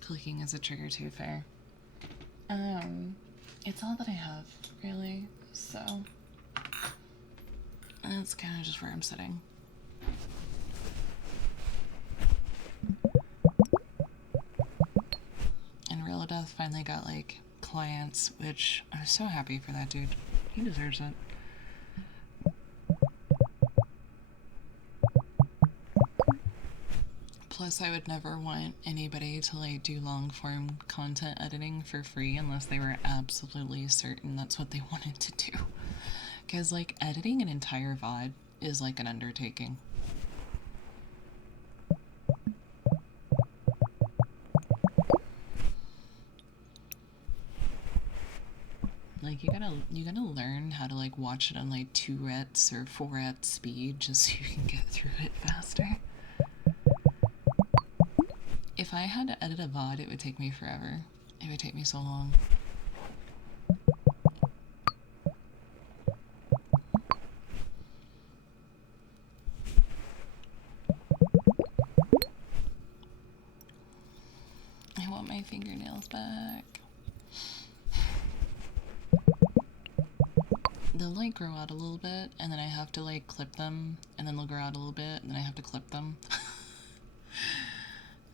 Clicking is a trigger too, fair. It's all that I have, really, so that's kind of just where I'm sitting. And Real Death finally got, like, clients, which I'm so happy for that dude. He deserves it. Plus, I would never want anybody to, like, do long-form content editing for free unless they were absolutely certain that's what they wanted to do. Because, like, editing an entire VOD is, like, an undertaking. Like, you gotta learn how to, like, watch it on, like, 2x or 4x speed just so you can get through it faster. If I had to edit a VOD, it would take me forever. It would take me so long. I want my fingernails back. They'll, like, grow out a little bit, and then I have to, like, clip them, and then they'll grow out a little bit, and then I have to clip them.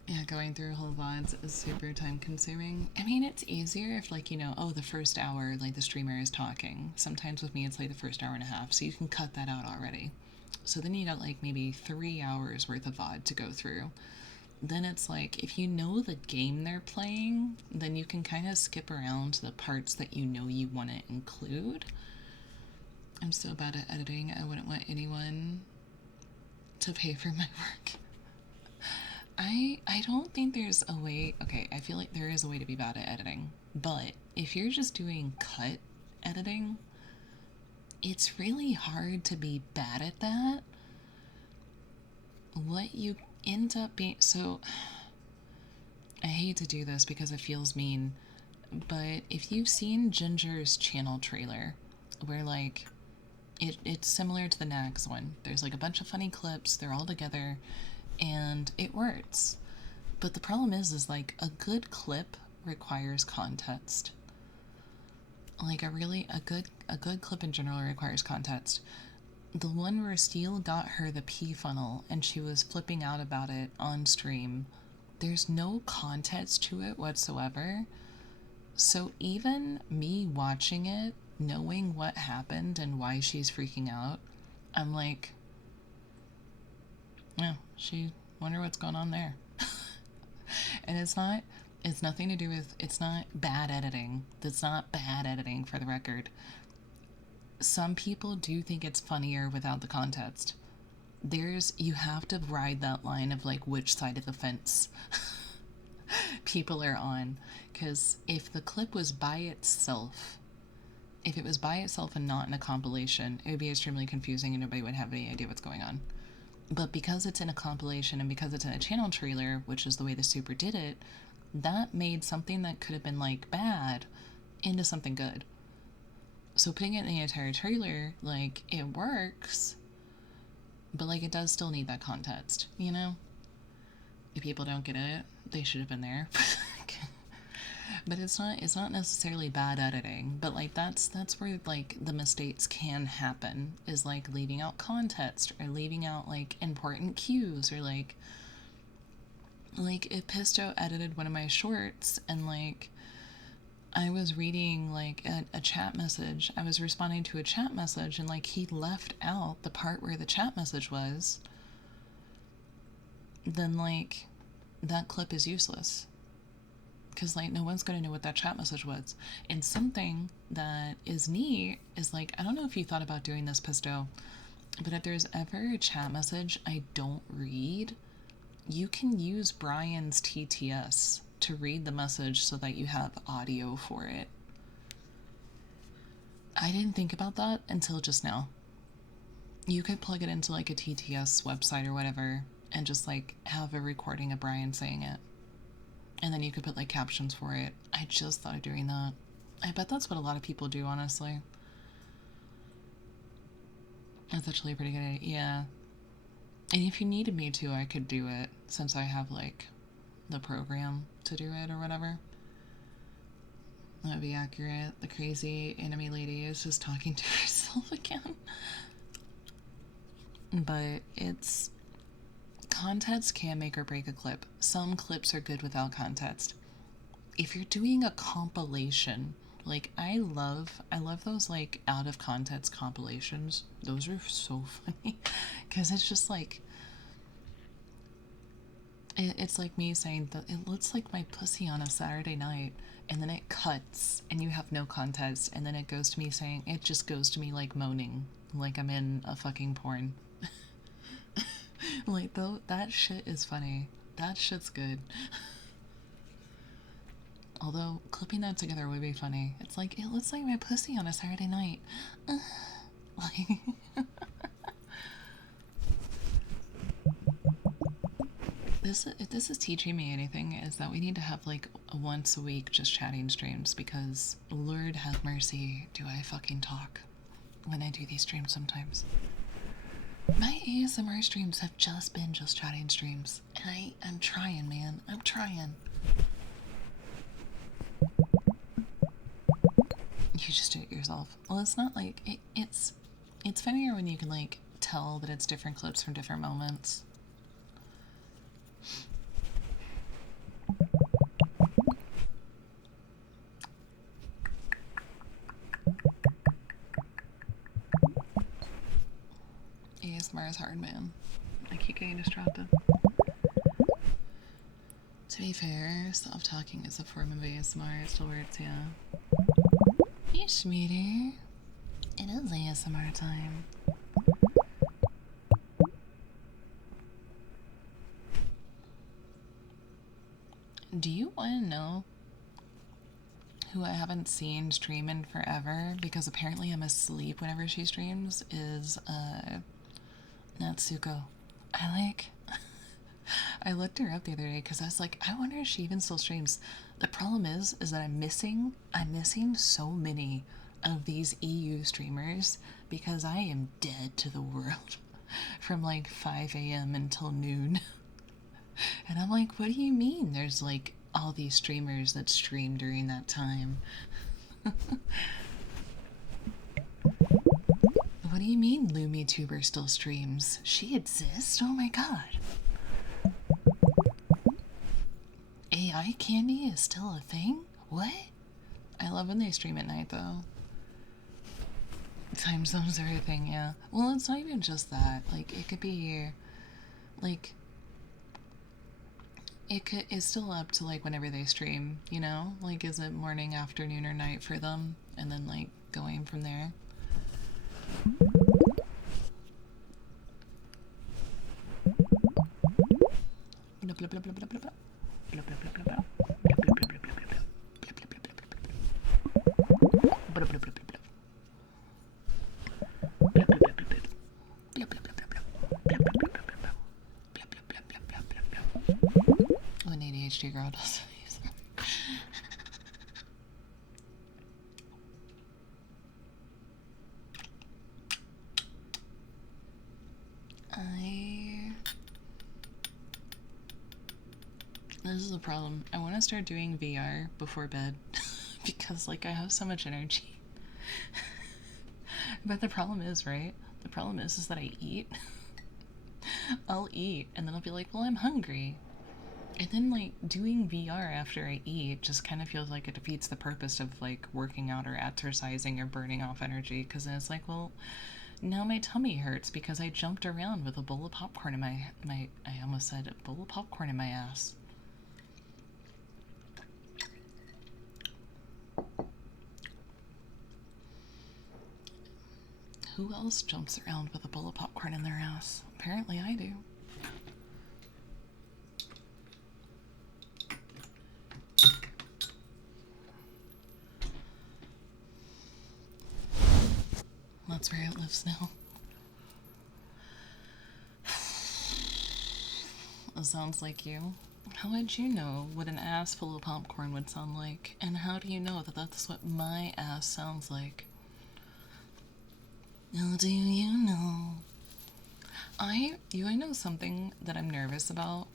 Yeah, going through whole VODs is super time consuming. I mean, it's easier if, like, you know, oh, the first hour, like, the streamer is talking. Sometimes with me, it's like the first hour and a half, so you can cut that out already. So then you got, like, maybe 3 hours worth of VOD to go through. Then it's like, if you know the game they're playing, then you can kind of skip around to the parts that you know you want to include. I'm so bad at editing, I wouldn't want anyone to pay for my work. I don't think there's a way... Okay, I feel like there is a way to be bad at editing. But if you're just doing cut editing, it's really hard to be bad at that. What you end up being... So, I hate to do this because it feels mean, but if you've seen Ginger's channel trailer, where, like, it's similar to the Nags one. There's, like, a bunch of funny clips, they're all together, and it works. But the problem is like, a good clip requires context. Like, a good clip in general requires context. The one where Steele got her the pee funnel and she was flipping out about it on stream, there's no context to it whatsoever. So even me watching it, knowing what happened and why she's freaking out, I'm like, yeah, she wonder what's going on there. And it's nothing to do with, it's not bad editing. That's not bad editing, for the record. Some people do think it's funnier without the context. You have to ride that line of like which side of the fence people are on. Because if the clip was by itself, if it was by itself and not in a compilation, it would be extremely confusing and nobody would have any idea what's going on. But because it's in a compilation and because it's in a channel trailer, which is the way the Super did it, that made something that could have been like bad into something good. So putting it in the entire trailer, like, it works, but like it does still need that context, you know? If people don't get it, they should have been there. But it's not necessarily bad editing, but like that's where like the mistakes can happen, is like leaving out context or leaving out like important cues, or like if Pisto edited one of my shorts and like I was reading like a chat message, I was responding to a chat message and like he left out the part where the chat message was, then like that clip is useless. Because like no one's going to know what that chat message was. And something that is neat is like, I don't know if you thought about doing this, Pisto, but if there's ever a chat message I don't read, you can use Brian's TTS to read the message so that you have audio for it. I didn't think about that until just now. You could plug it into like a TTS website or whatever and just like have a recording of Brian saying it. And then you could put like captions for it. I just thought of doing that. I bet that's what a lot of people do, honestly. That's actually a pretty good idea. Yeah. And if you needed me to, I could do it, since I have like the program to do it or whatever. That would be accurate. The crazy enemy lady is just talking to herself again. But it's... context can make or break a clip. Some clips are good without context. If you're doing a compilation, like I love those like out of context compilations. Those are so funny because it's just like it's like me saying that it looks like my pussy on a Saturday night, and then it cuts and you have no context, and then it goes to me saying, it just goes to me like moaning like I'm in a fucking porn. Like, though, that shit is funny. That shit's good. Although, clipping that together would be funny. It's like, it looks like my pussy on a Saturday night. Like... If this is teaching me anything, is that we need to have, like, once a week just chatting streams, because, Lord have mercy, do I fucking talk when I do these streams sometimes. My ASMR streams have just been just chatting streams, and I'm trying, man. I'm trying. You just do it yourself. Well, it's not like... It's funnier when you can, like, tell that it's different clips from different moments. ASMR is hard, man. I keep getting distracted. To be fair, self-talking is a form of ASMR. It still works, yeah. Hey, sweetie. It is ASMR time. Do you want to know who I haven't seen stream in forever? Because apparently I'm asleep whenever she streams, is, Natsuko. I looked her up the other day because I was like, I wonder if she even still streams. The problem is that I'm missing so many of these EU streamers because I am dead to the world from like 5 a.m. until noon. And I'm like, what do you mean there's like all these streamers that stream during that time? What do you mean LumiTuber still streams? She exists? Oh my god. AI Candy is still a thing? What? I love when they stream at night though. Time zones are a thing, yeah. Well, it's not even just that. Like, it could be, like, it's still up to, like, whenever they stream, you know? Like, is it morning, afternoon, or night for them? And then, like, going from there. Oh, an ADHD girl does use them. This is a problem. I want to start doing VR before bed because, like, I have so much energy. But the problem is, right? The problem is that I eat. I'll eat and then I'll be like, well, I'm hungry. And then, like, doing VR after I eat just kind of feels like it defeats the purpose of, like, working out or exercising or burning off energy, because then it's like, well, now my tummy hurts because I jumped around with a bowl of popcorn in my I almost said a bowl of popcorn in my ass. Who else jumps around with a bowl of popcorn in their ass? Apparently I do. That's where it lives now. It sounds like you. How would you know what an ass full of popcorn would sound like? And how do you know that that's what my ass sounds like? How do you know? I know something that I'm nervous about.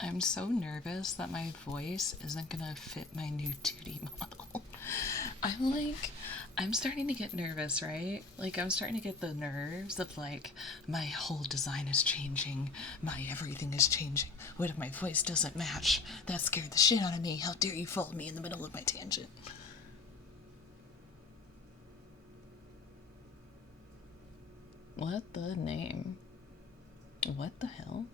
I'm so nervous that my voice isn't gonna fit my new 2D model. I'm starting to get nervous, right? Like, I'm starting to get the nerves of, like, my whole design is changing. My everything is changing. What if my voice doesn't match? That scared the shit out of me. How dare you follow me in the middle of my tangent? What the name? What the hell?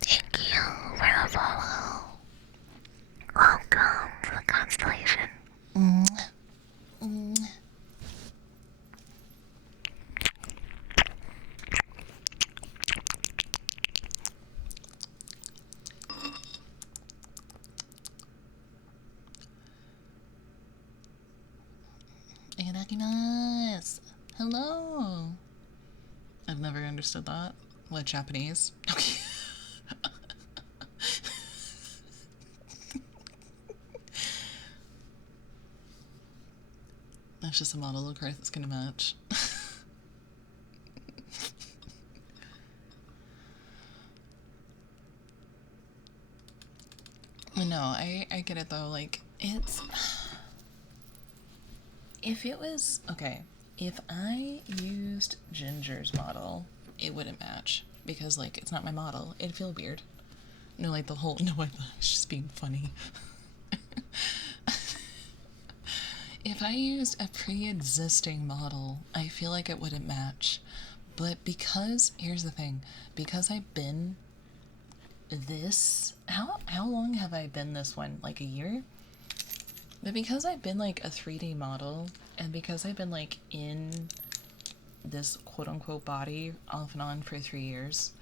Thank you for the follow. Welcome to the constellation. Itadakimasu. Hello. I've never understood that. What, Japanese? Okay. That's just a model of course that's gonna match. No, I get it though, like, it's... If it was... Okay, if I used Ginger's model, it wouldn't match. Because, like, it's not my model. It'd feel weird. No, like, the whole... No, I was just being funny. If I used a pre-existing model, I feel like it wouldn't match. But because... Here's the thing. Because I've been... This... How long have I been this one? Like, a year? But because I've been, like, a 3D model, and because I've been, like, in this quote-unquote body off and on for 3 years,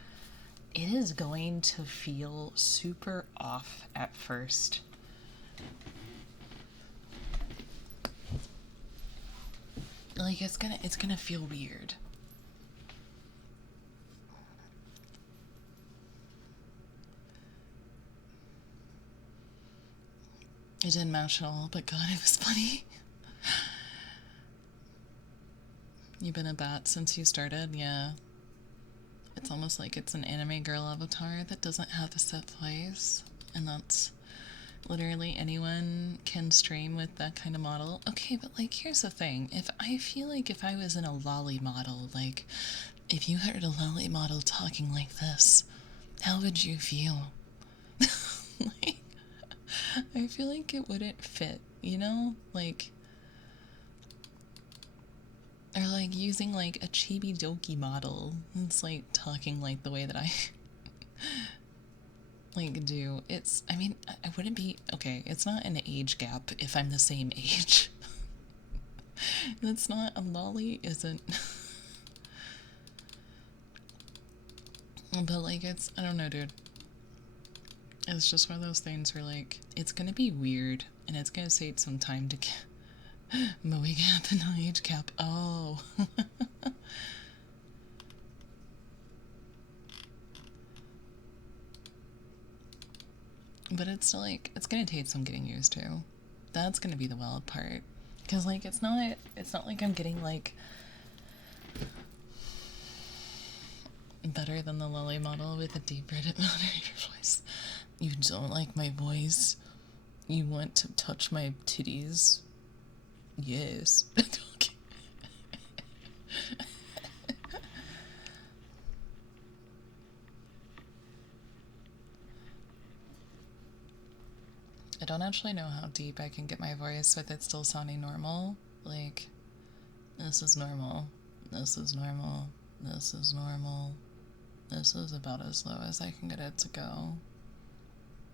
it is going to feel super off at first. Like, it's gonna feel weird. It didn't match at all, but God, it was funny. You've been a bat since you started, yeah. It's almost like it's an anime girl avatar that doesn't have the set voice, and that's Literally anyone can stream with that kind of model. Okay, but like here's the thing. If I feel like if I was in a lolly model, like if you heard a lolly model talking like this, how would you feel? Like I feel like it wouldn't fit, you know? Like or like using like a chibi doki model. It's like talking like the way that I like do. It's I mean, I wouldn't be okay, it's not an age gap if I'm the same age. That's not a lolly isn't but like it's I don't know, dude. It's just one of those things where like it's gonna be weird and it's gonna take some time to get Moe gap and age cap. Oh. But it's like it's gonna take some getting used to. That's gonna be the wild part. Cause like it's not like I'm getting like better than the Lily model with a deep Reddit moderator voice. You don't like my voice? You want to touch my titties? Yes. I don't actually know how deep I can get my voice with it still sounding normal. Like, this is normal. This is normal. This is normal. This is about as low as I can get it to go.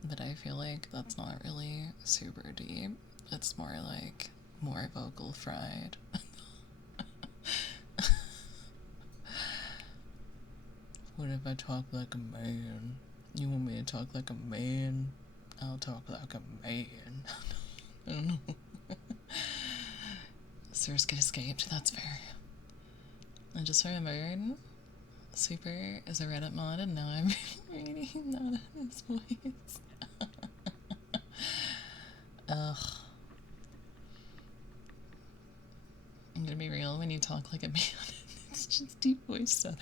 But I feel like that's not really super deep. It's more like more vocal fried. What if I talk like a man? You want me to talk like a man? I'll talk like a man. I don't know. Sir's get escaped, that's fair. I just remembered Super is a Reddit mod and now I'm reading that in his voice. Ugh. I'm gonna be real, when you talk like a man, it's just deep voice southern.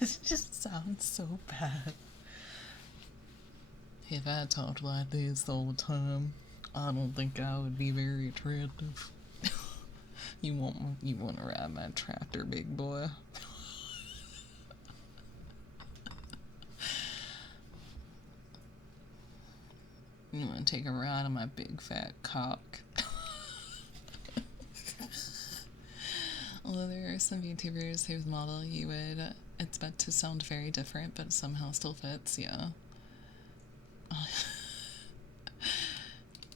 This just sounds so bad. If I talked like this all the time, I don't think I would be very attractive. You want to ride my tractor, big boy? You want to take a ride on my big fat cock? Although there are some YouTubers whose model you would expect to sound very different, but somehow still fits, yeah.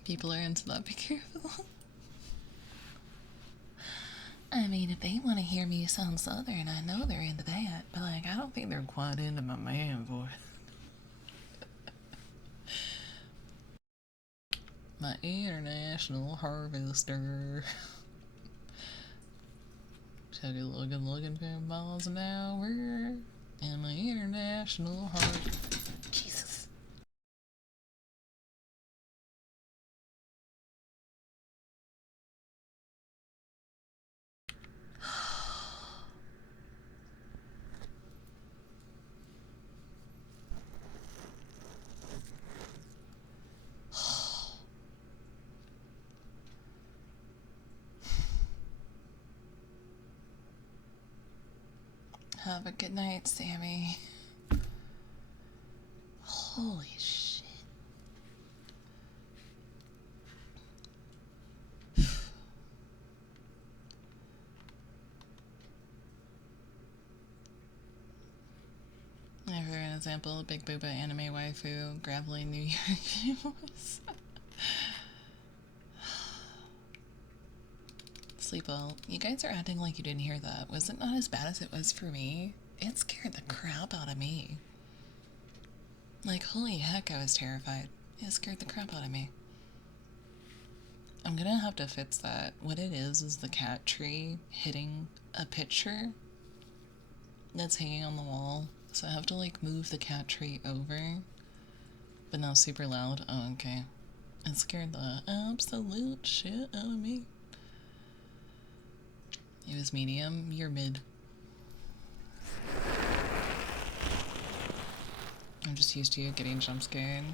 People are into that, be careful. I mean, if they want to hear me sound southern, I know they're into that, but like, I don't think they're quite into my man voice. My international harvester. Chugga looking 10 miles an hour. And my international harvester. Jesus. Have a good night, Sammy. Holy shit. For an example, Big Booba anime waifu, gravelly New York voice. Sleep well. You guys are acting like you didn't hear that. Was it not as bad as it was for me? It scared the crap out of me. Like, holy heck, I was terrified. It scared the crap out of me. I'm gonna have to fix that. What it is the cat tree hitting a picture that's hanging on the wall. So I have to, like, move the cat tree over. But now super loud. Oh, okay. It scared the absolute shit out of me. It was medium. You're mid. I'm just used to you getting jump scared.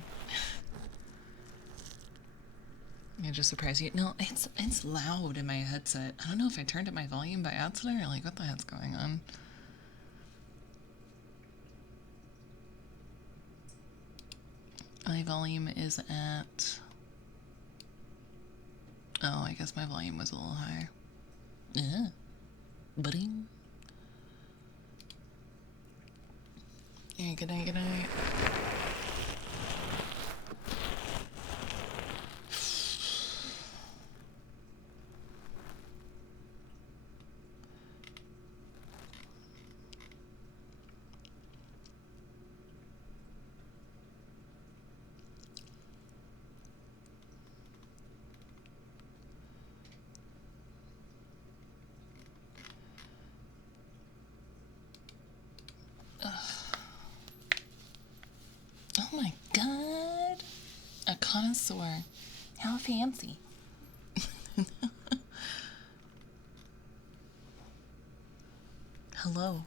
I just surprised you. No, it's loud in my headset. I don't know if I turned up my volume by accident or like what the heck's going on. My volume is at... Oh, I guess my volume was a little high. Yeah. Buddy. Yeah, good night, good night. Oh my god! A connoisseur. How fancy. Hello.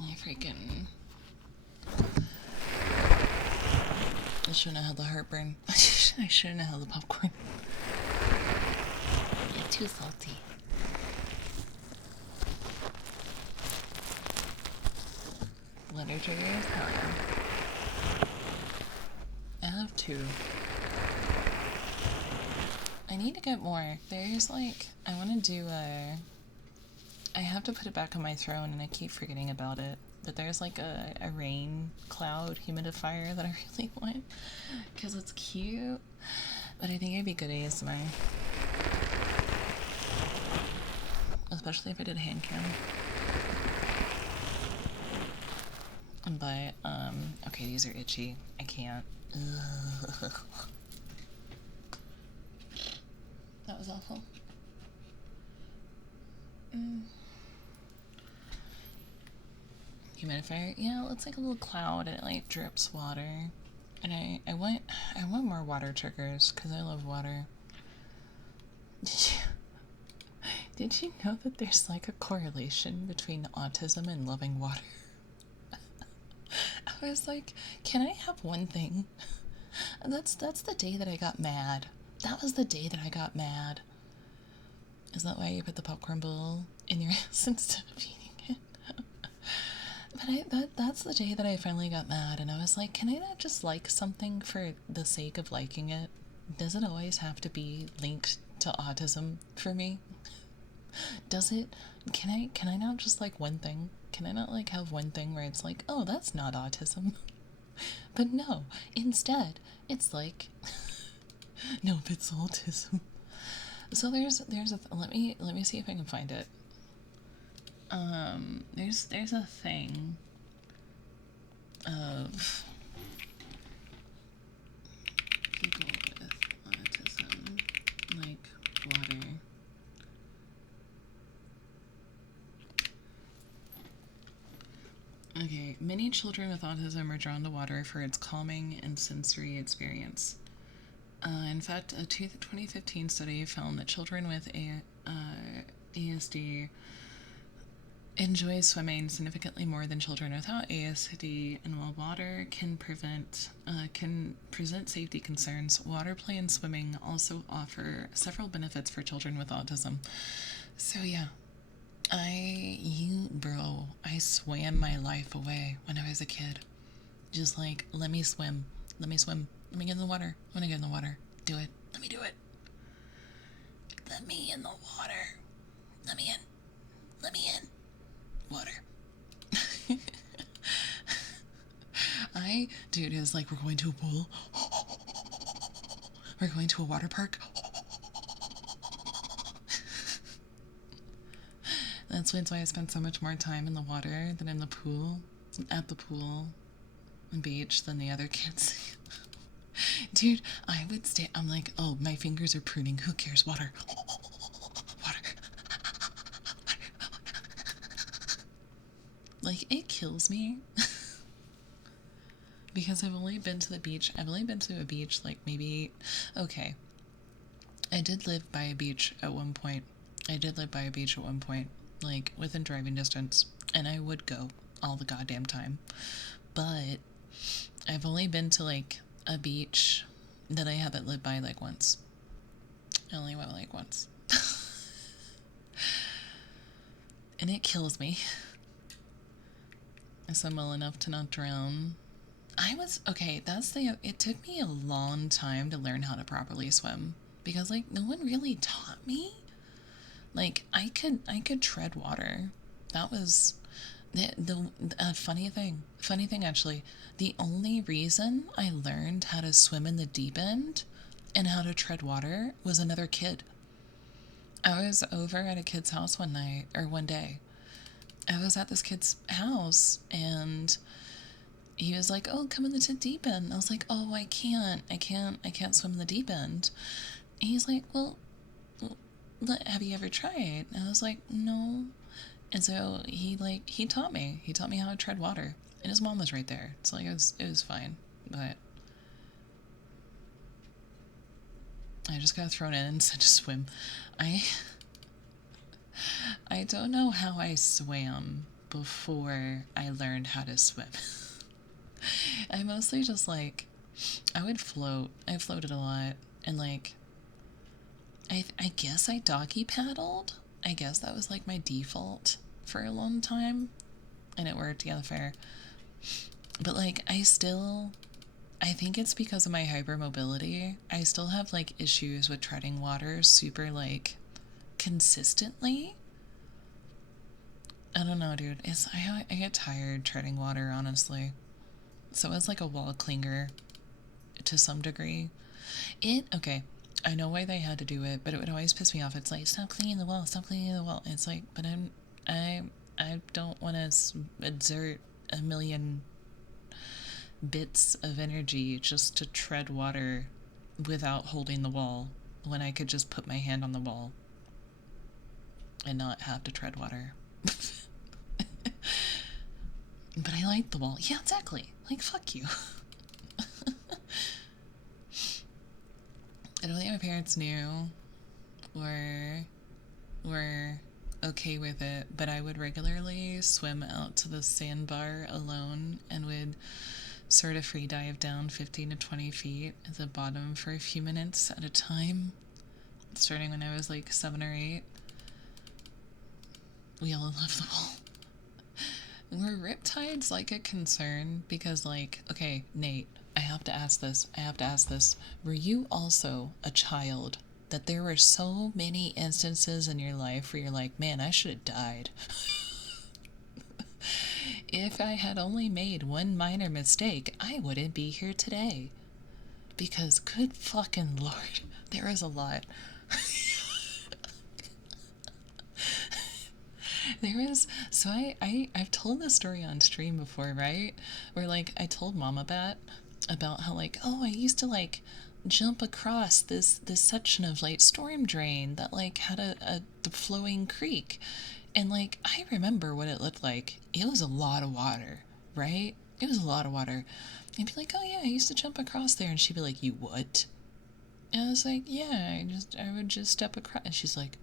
I freaking... I shouldn't have had the heartburn. I shouldn't have had the popcorn. You're too salty. Letter triggers? Hell yeah. I have 2. I need to get more. There's like... I want to do a... I have to put it back on my throne and I keep forgetting about it. But there's like a rain cloud humidifier that I really want. Because it's cute. But I think it'd be good ASMR. Especially if I did a hand cam. But, okay, these are itchy. I can't. Ugh. That was awful. Humidifier? Yeah, it looks like a little cloud and it like drips water. And I want more water triggers because I love water. Did you know that there's like a correlation between autism and loving water? I was like, can I have one thing? That's the day that I got mad. That was the day that I got mad. Is that why you put the popcorn bowl in your ass instead of eating it? But that's the day that I finally got mad, and I was like, can I not just like something for the sake of liking it? Does it always have to be linked to autism for me? Does it? Can I not just like one thing? Can I not like have one thing where it's like, oh, that's not autism? But no, instead, it's like, no, it's autism. So there's let me see if I can find it. There's a thing of people with autism, like water. Okay, many children with autism are drawn to water for its calming and sensory experience. In fact, a 2015 study found that children with ASD enjoy swimming significantly more than children without ASD, and while water can present safety concerns, water play and swimming also offer several benefits for children with autism. So yeah, I swam my life away when I was a kid. Just like, let me swim. Let me get in the water. I want to get in the water. Do it. Let me do it. Let me in the water. Let me in. Let me in. Water. Dude, it was like, we're going to a pool. We're going to a water park. That's why I spend so much more time in the water than in the pool, at the pool and beach than the other kids. Dude, I would stay, I'm like, oh, my fingers are pruning, who cares, water. Water. kills me because I've only been to the beach. I've only been to a beach like maybe, okay, I did live by a beach at one point. Like within driving distance, and I would go all the goddamn time. But I've only been to like a beach that I haven't lived by like once. I only went like once. And it kills me. I swim well enough to not drown. Okay, it took me a long time to learn how to properly swim. Because, like, no one really taught me. Like, I could tread water. That was the funny thing. Funny thing, actually. The only reason I learned how to swim in the deep end and how to tread water was another kid. I was over at a kid's house one day. I was at this kid's house, and he was like, "Oh, come in the deep end." I was like, "Oh, I can't swim in the deep end." And he's like, "Well, have you ever tried?" And I was like, "No." And so he taught me. He taught me how to tread water, and his mom was right there. So like it was fine, but I just got thrown in and said to swim. I don't know how I swam before I learned how to swim. I mostly just like, I would float. I floated a lot, and like, I guess I doggy paddled. I guess that was like my default for a long time, and it worked. Yeah, fair. But like, I think it's because of my hypermobility. I still have like issues with treading water super like consistently. I don't know, dude. I get tired treading water, honestly. So it's like a wall clinger to some degree. Okay, I know why they had to do it, but it would always piss me off. It's like, stop cleaning the wall, stop cleaning the wall. It's like, but I don't want to exert a million bits of energy just to tread water without holding the wall when I could just put my hand on the wall and not have to tread water. But I like the wall. Yeah, exactly. Like, fuck you. I don't think my parents knew or were okay with it, but I would regularly swim out to the sandbar alone and would sort of free dive down 15 to 20 feet at the bottom for a few minutes at a time, starting when I was like 7 or 8. We all love the wall. Were riptides like a concern? Because, like, okay, Nate, I have to ask this. Were you also a child that there were so many instances in your life where you're like, man, I should have died? If I had only made one minor mistake, I wouldn't be here today. Because, good fucking lord, there is a lot. I've told this story on stream before, right? Where like I told Mama about how like, oh, I used to like jump across this section of like storm drain that like had a flowing creek, and like I remember what it looked like. It was a lot of water, right? It was a lot of water. I'd be like, oh yeah, I used to jump across there, and she'd be like, you what? And I was like, yeah, I would just step across, and she's like,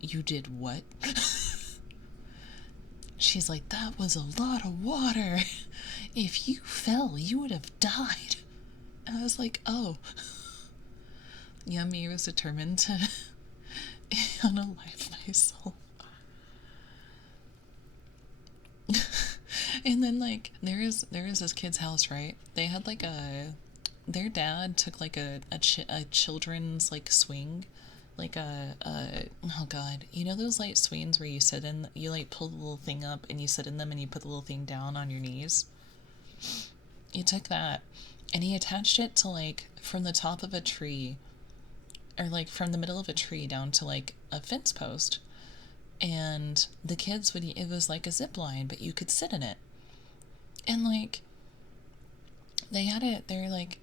you did what? She's like, that was a lot of water. If you fell, you would have died. And I was like, oh. Yummy was determined to unalive myself. And then like there is this kid's house, right? They had like their dad took like a children's like swing, like oh god, you know those like swings where you sit in, you like pull the little thing up and you sit in them and you put the little thing down on your knees. He took that and he attached it to like from the top of a tree, or like from the middle of a tree down to like a fence post, and the kids would, it was like a zip line, but you could sit in it. And like they had it, they're like,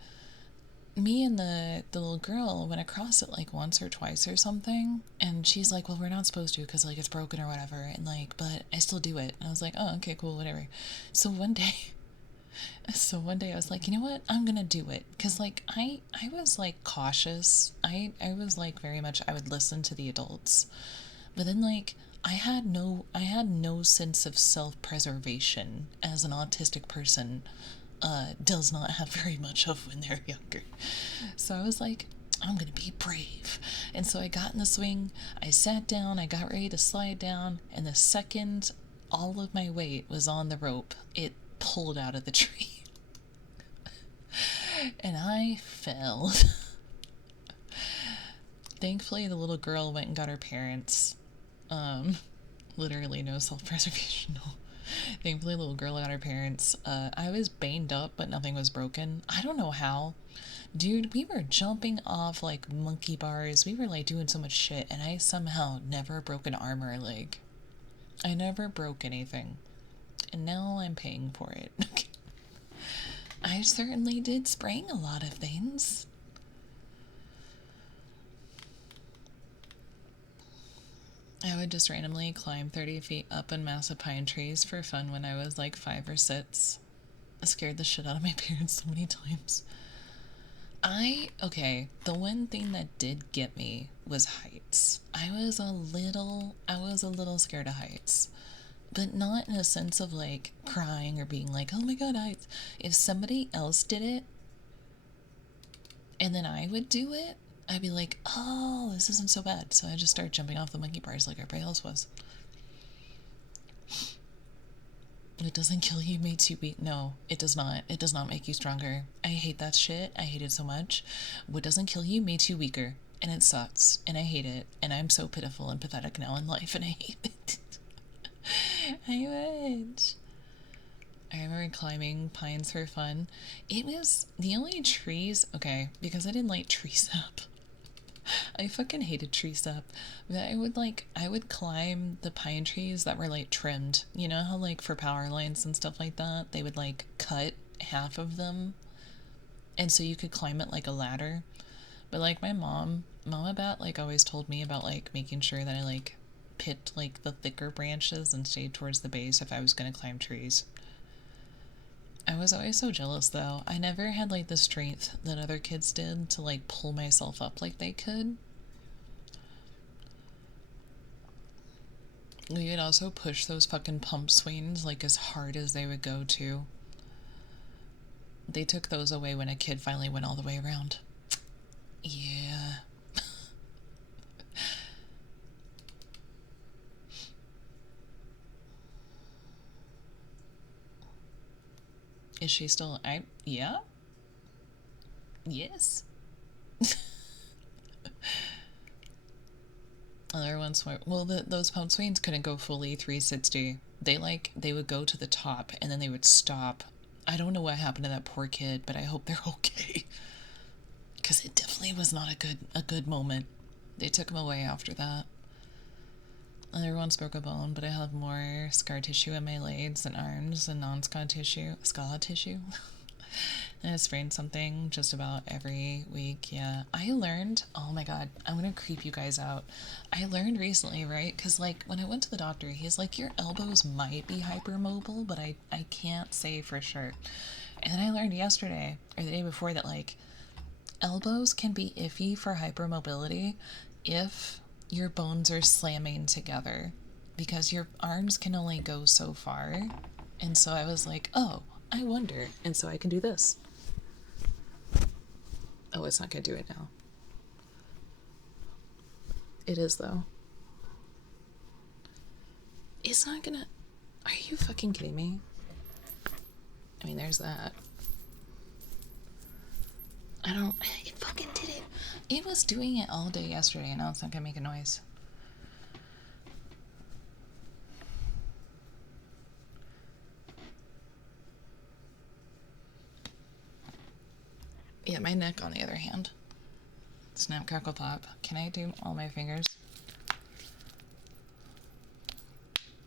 me and the little girl went across it like once or twice or something, and she's like, well, we're not supposed to because like it's broken or whatever, and like, but I still do it. And I was like, oh, okay, cool, whatever. So one day so one day I was like, you know what, I'm gonna do it, because like I was like cautious. I was like very much, I would listen to the adults, but then like I had no sense of self-preservation, as an autistic person does not have very much of when they're younger. So I was like, I'm gonna be brave. And so I got in the swing, I sat down, I got ready to slide down, and the second all of my weight was on the rope, it pulled out of the tree. And I fell. Thankfully, the little girl went and got her parents. Um, Literally no self-preservation. No. Thankfully, the little girl got her parents. I was banged up, but nothing was broken. I don't know how. Dude, we were jumping off like monkey bars. We were like doing so much shit, and I somehow never broke an arm or a leg. I never broke anything. And now I'm paying for it. I certainly did sprain a lot of things. I would just randomly climb 30 feet up in massive pine trees for fun when I was like 5 or 6. I scared the shit out of my parents so many times. Okay, the one thing that did get me was heights. I was a little scared of heights. But not in a sense of like crying or being like, oh my god, heights. If somebody else did it and then I would do it, I'd be like, oh, this isn't so bad. So I just start jumping off the monkey bars like everybody else was. It doesn't kill you, makes you weak. No, it does not. It does not make you stronger. I hate that shit. I hate it so much. What doesn't kill you makes you weaker. And it sucks. And I hate it. And I'm so pitiful and pathetic now in life, and I hate it. I wish. I remember climbing pines for fun. It was the only trees, okay, because I didn't like tree sap. I fucking hated tree sap. But I would climb the pine trees that were like trimmed. You know how like for power lines and stuff like that, they would like cut half of them, and so you could climb it like a ladder. But like my mama bat like always told me about like making sure that I like picked like the thicker branches and stayed towards the base if I was gonna climb trees. I was always so jealous though. I never had like the strength that other kids did to like pull myself up like they could. We would also push those fucking pump swings like as hard as they would go too. They took those away when a kid finally went all the way around. Yeah. Is she still? Yeah. Yes. Other ones were, well, those pump swings couldn't go fully 360. They would go to the top and then they would stop. I don't know what happened to that poor kid, but I hope they're okay. Because it definitely was not a good moment. They took him away after that. Other ones broke a bone, but I have more scar tissue in my legs and arms and non-scar tissue. Scar tissue? And I sprained something just about every week. Yeah. I learned, oh my god, I'm gonna creep you guys out. I learned recently, right? Because, like, when I went to the doctor, he's like, your elbows might be hypermobile, but I can't say for sure. And then I learned yesterday, or the day before, that, like, elbows can be iffy for hypermobility if your bones are slamming together, because your arms can only go so far. And so I was like, oh, I wonder. And so I can do this. Oh, it's not going to do it now. It is, though. It's not going to... Are you fucking kidding me? I mean, there's that. It fucking did it. It was doing it all day yesterday, and now it's not going to make a noise. Yeah, my neck, on the other hand. Snap, crackle, pop. Can I do all my fingers?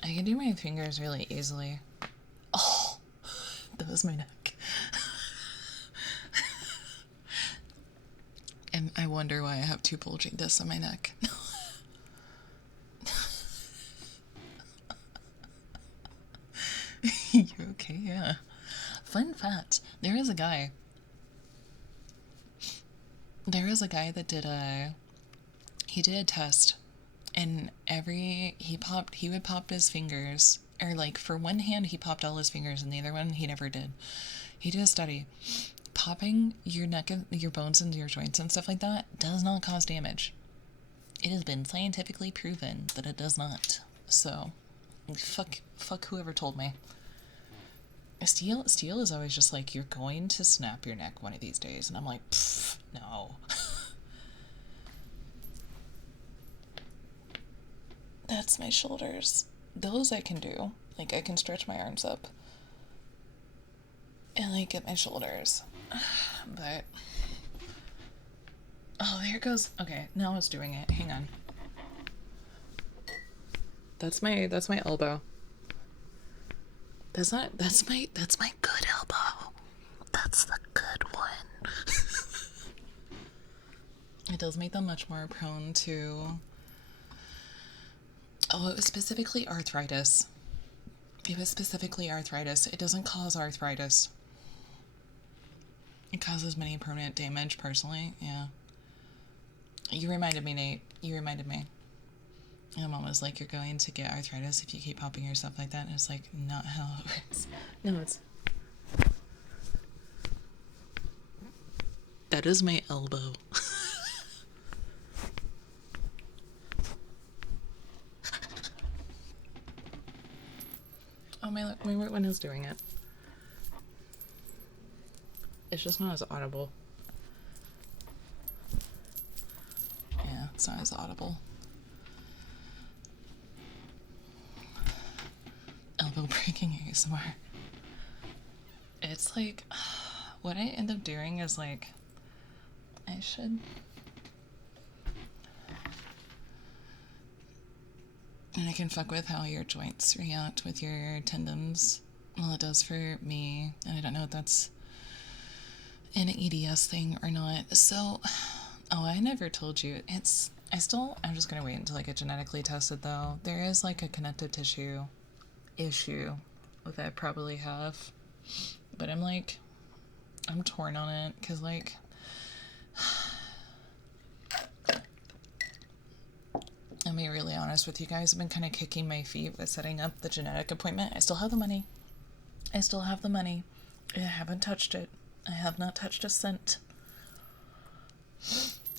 I can do my fingers really easily. Oh, that was my neck. And I wonder why I have two bulging discs on my neck. You okay? Yeah. Fun fact, there is a guy that he did a test, and he would pop his fingers, or like for one hand he popped all his fingers and the other one he never did. He did a study. Popping your neck and your bones into your joints and stuff like that does not cause damage. It has been scientifically proven that it does not. So, fuck whoever told me. Steel is always just like, you're going to snap your neck one of these days, and I'm like, no. That's my shoulders. Those I can do. Like, I can stretch my arms up and like get my shoulders. But oh, there it goes. Okay, now it's doing it. Hang on. That's my elbow. That's my good elbow. That's the good one. It does make them much more prone to... Oh, it was specifically arthritis. It doesn't cause arthritis. It causes many permanent damage, personally. Yeah. You reminded me, Nate. You reminded me. And Mom was like, you're going to get arthritis if you keep popping yourself like that. And it's like, not how it works. No, it's... That is my elbow. Oh, my right one is doing it. It's just not as audible. Yeah, it's not as audible. Elbow breaking ASMR. It's like, what I end up doing is like, I should... And I can fuck with how your joints react with your tendons. Well, it does for me, and I don't know if that's an EDS thing or not. So, oh, I never told you. I'm just gonna wait until I get genetically tested though. There is like a connective tissue issue that I probably have. But I'm torn on it, because like, I'll be really honest with you guys, I've been kind of kicking my feet with setting up the genetic appointment. I still have the money. I haven't touched it. I have not touched a cent.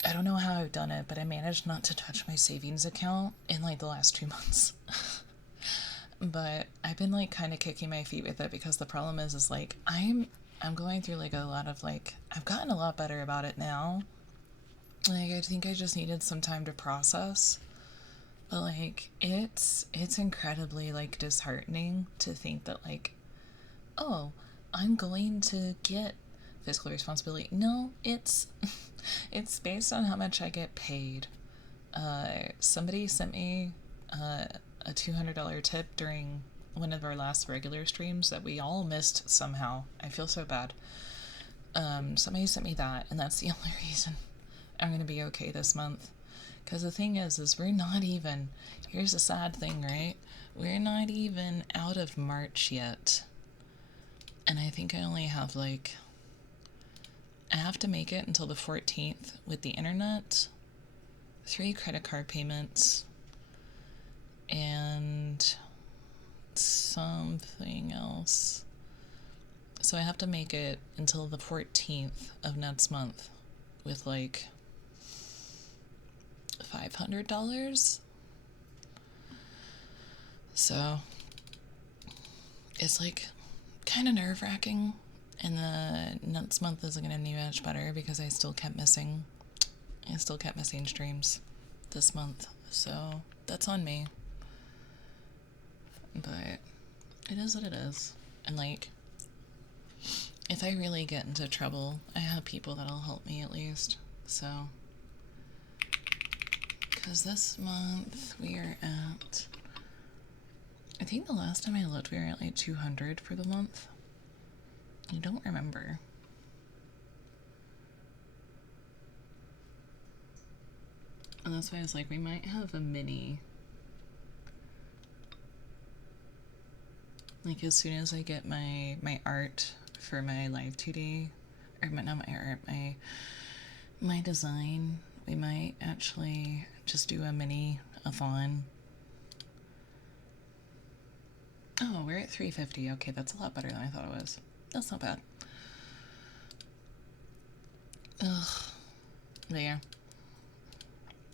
I don't know how I've done it, but I managed not to touch my savings account in like the last 2 months. But I've been like kind of kicking my feet with it, because the problem is like I'm going through like a lot of like, I've gotten a lot better about it now. Like, I think I just needed some time to process. But like, it's incredibly like disheartening to think that like, oh, I'm going to get fiscal responsibility. No, it's it's based on how much I get paid. Somebody sent me a $200 tip during one of our last regular streams that we all missed somehow. I feel so bad. Somebody sent me that, and that's the only reason I'm gonna be okay this month. Because the thing is we're not even, here's the sad thing, right? We're not even out of March yet. And I think I only have like, I have to make it until the 14th with the internet, 3 credit card payments, and something else. So I have to make it until the 14th of next month with like $500. So it's like kind of nerve-wracking, and the next month isn't going to be much better because I still kept missing streams this month, so that's on me. But it is what it is. And like, if I really get into trouble, I have people that'll help me at least. So, because this month we are at, I think the last time I looked we were at like 200 for the month. I don't remember. that's why I was like, we might have a mini. Like, as soon as I get my art for my live 2D, or not my art, my design, we might actually just do a mini-a-thon. Oh, we're at 350. Okay, that's a lot better than I thought it was. That's not bad. Ugh. But yeah.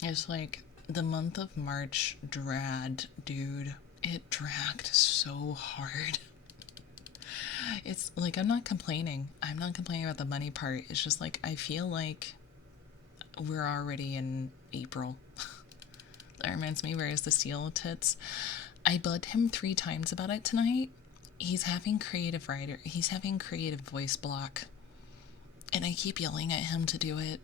It's like the month of March dragged, dude. It dragged so hard. It's like, I'm not complaining. I'm not complaining about the money part. It's just like, I feel like we're already in April. That reminds me, where's the steel tits? I bugged him 3 times about it tonight. He's having creative voice block. And I keep yelling at him to do it.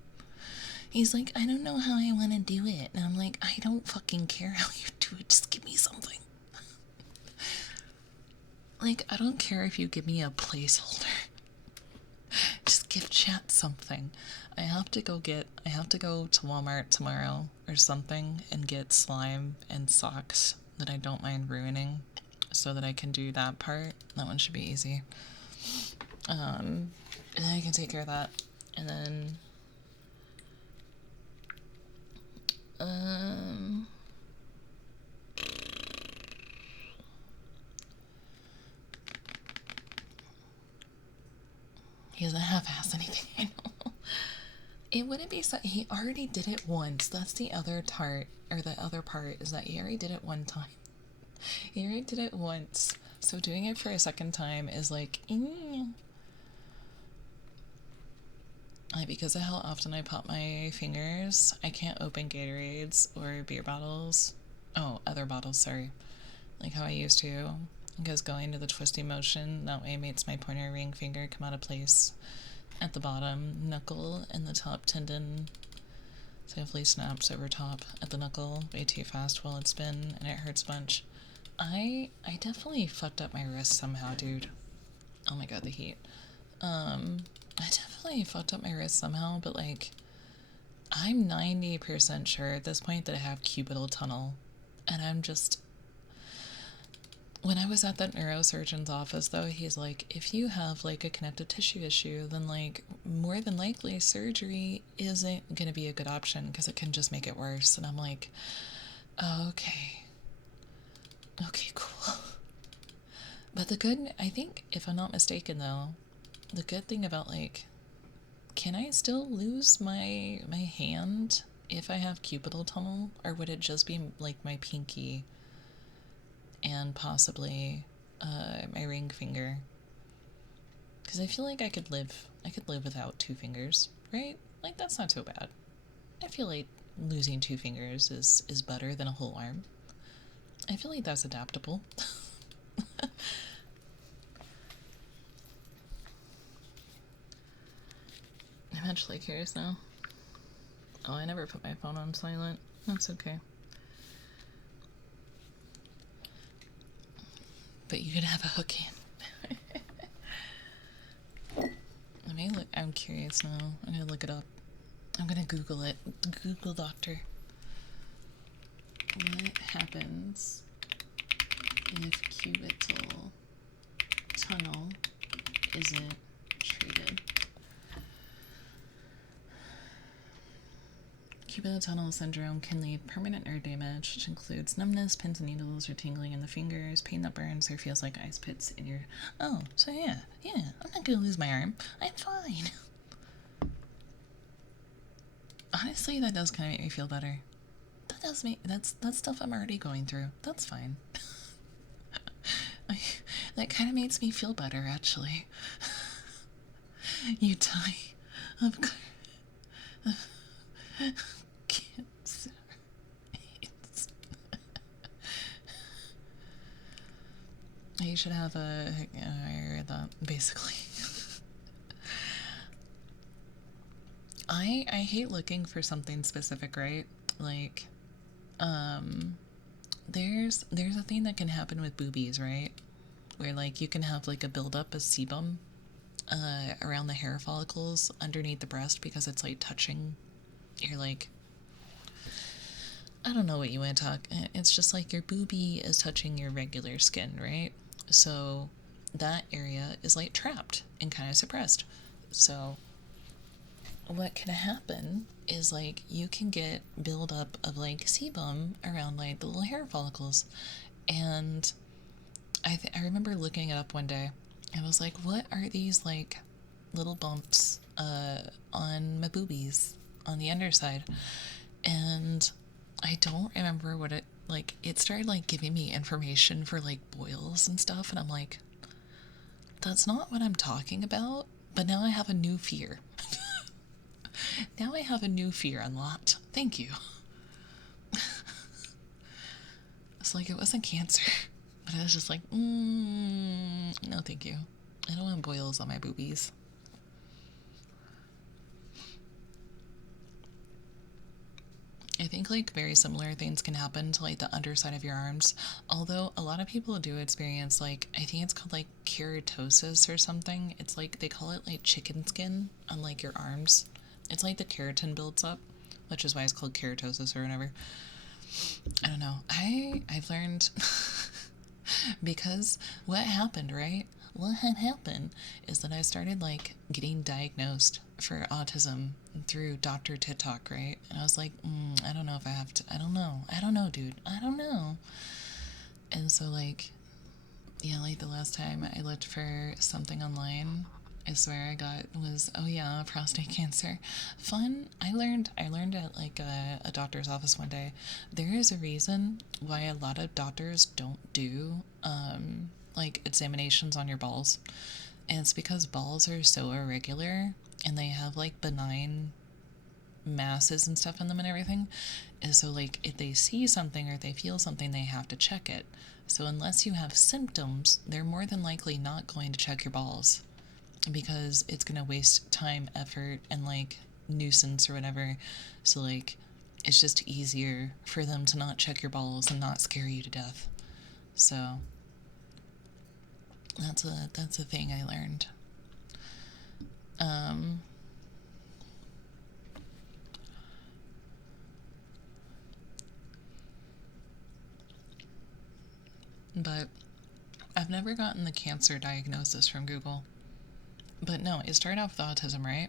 He's like, I don't know how I want to do it. And I'm like, I don't fucking care how you do it. Just give me something. Like, I don't care if you give me a placeholder. Just give chat something. I have to go to Walmart tomorrow or something and get slime and socks that I don't mind ruining so that I can do that part. That one should be easy. And then I can take care of that. And then he doesn't half-ass anything, I know. It wouldn't be so. He already did it once. That's the other part, or the other part is that he already did it one time. He already did it once. So doing it for a second time is like, Like, because of how often I pop my fingers, I can't open Gatorades or beer bottles. Oh, other bottles, sorry. Like how I used to. Because going to the twisty motion, that way makes my pointer ring finger come out of place at the bottom knuckle and the top tendon safely snaps over top at the knuckle way too fast while it's been, and it hurts a bunch. I definitely fucked up my wrist somehow, dude. Oh my god, the heat. I definitely fucked up my wrist somehow, but like, I'm 90% sure at this point that I have cubital tunnel, and I'm just... When I was at that neurosurgeon's office, though, he's like, if you have, like, a connective tissue issue, then, like, more than likely surgery isn't going to be a good option because it can just make it worse. And I'm like, oh, okay. Okay, cool. But I think, if I'm not mistaken, though, the good thing about, like, can I still lose my hand if I have cubital tunnel? Or would it just be, like, my pinky and possibly my ring finger? Because I feel like I could live without 2 fingers, right? Like, that's not so bad. I feel like losing 2 fingers is better than a whole arm. I feel like that's adaptable. I'm actually curious now. Oh, I never put my phone on silent. That's okay. But you could have a hook in. Let me look. I'm curious now. I'm gonna look it up. I'm gonna Google it. Google doctor. What happens if cubital tunnel isn't treated? Cubital tunnel syndrome can leave permanent nerve damage, which includes numbness, pins and needles, or tingling in the fingers, pain that burns or feels like ice pits in your... Oh, so yeah, I'm not gonna lose my arm. I'm fine. Honestly, that does kind of make me feel better. That's stuff I'm already going through. That's fine. That kind of makes me feel better, actually. You die of cancer. You should have I read that, basically. I hate looking for something specific, right? Like, there's a thing that can happen with boobies, right? Where, like, you can have, like, a buildup of sebum around the hair follicles underneath the breast because it's, like, touching your, like... I don't know what you want to talk. It's just like your boobie is touching your regular skin, right? So that area is like trapped and kind of suppressed. So what can happen is like you can get buildup of like sebum around like the little hair follicles. And I remember looking it up one day. I was like, what are these like little bumps on my boobies on the underside? And I don't remember what it like. It started like giving me information for like boils and stuff, and I'm like, that's not what I'm talking about. But now I have a new fear. Now I have a new fear unlocked. Thank you. It's like it wasn't cancer, but I was just like, no, thank you. I don't want boils on my boobies. I think like very similar things can happen to like the underside of your arms. Although a lot of people do experience like I think it's called like keratosis or something. It's like they call it like chicken skin on like your arms. It's like the keratin builds up, which is why it's called keratosis or whatever. I don't know. I've learned because what happened, right? What had happened is that I started like getting diagnosed for autism through Dr. TikTok, right? And I was like, I don't know if I have to. I don't know. I don't know, dude. I don't know. And so like, yeah, like the last time I looked for something online, I swear I got was prostate cancer. Fun. I learned at like a doctor's office one day. There is a reason why a lot of doctors don't do like examinations on your balls, and it's because balls are so irregular and they have like benign masses and stuff in them and everything. And so like if they see something or if they feel something, they have to check it. So unless you have symptoms, they're more than likely not going to check your balls because it's going to waste time, effort, and like nuisance or whatever. So like it's just easier for them to not check your balls and not scare you to death. So that's a thing I learned. But I've never gotten the cancer diagnosis from Google. But no, it started off with autism, right?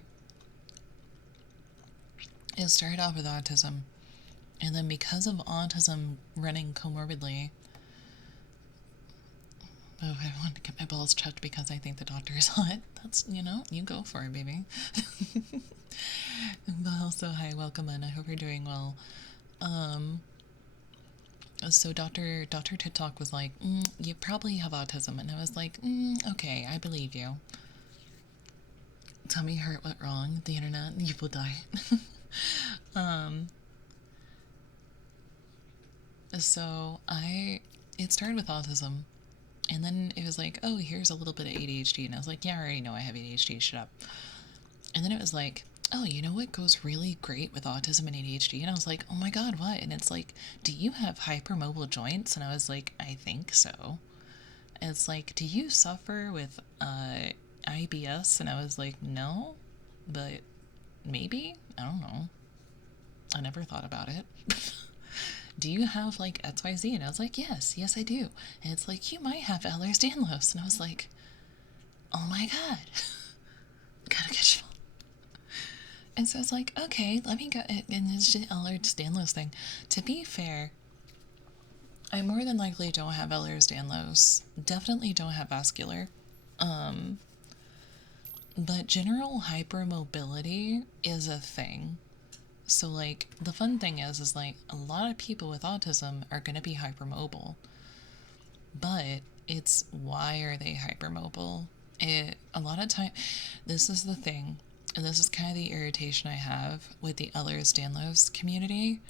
It started off with autism. And then because of autism running comorbidly, oh, I want to get my balls checked because I think the doctor is hot. That's, you go for it, baby. But also, hi, welcome in. I hope you're doing well. So Dr. TikTok was like, you probably have autism. And I was like, okay, I believe you. Tell me your heart went wrong. The internet, you will die. So it started with autism. And then it was like, oh, here's a little bit of ADHD. And I was like, yeah, I already know I have ADHD. Shut up. And then it was like, oh, you know what goes really great with autism and ADHD? And I was like, oh my God, what? And it's like, do you have hypermobile joints? And I was like, I think so. And it's like, do you suffer with IBS? And I was like, no, but maybe. I don't know. I never thought about it. Do you have like XYZ? And I was like, yes, I do. And it's like, you might have Ehlers-Danlos. And I was like, oh my God. Gotta get you. And so it's like, okay, let me go. And it's just Ehlers-Danlos thing. To be fair, I more than likely don't have Ehlers-Danlos. Definitely don't have vascular. But general hypermobility is a thing. So like the fun thing is like a lot of people with autism are going to be hypermobile. But it's why are they hypermobile? A lot of time, this is the thing, and this is kind of the irritation I have with the Ehlers-Danlos community,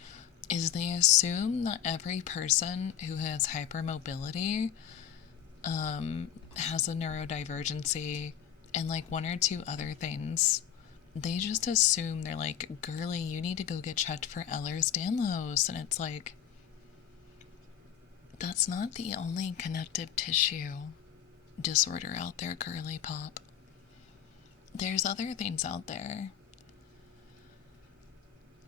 is they assume that every person who has hypermobility has a neurodivergency and like one or two other things. They just assume they're like, girly, you need to go get checked for Ehlers-Danlos. And it's like, that's not the only connective tissue disorder out there, girly pop. There's other things out there.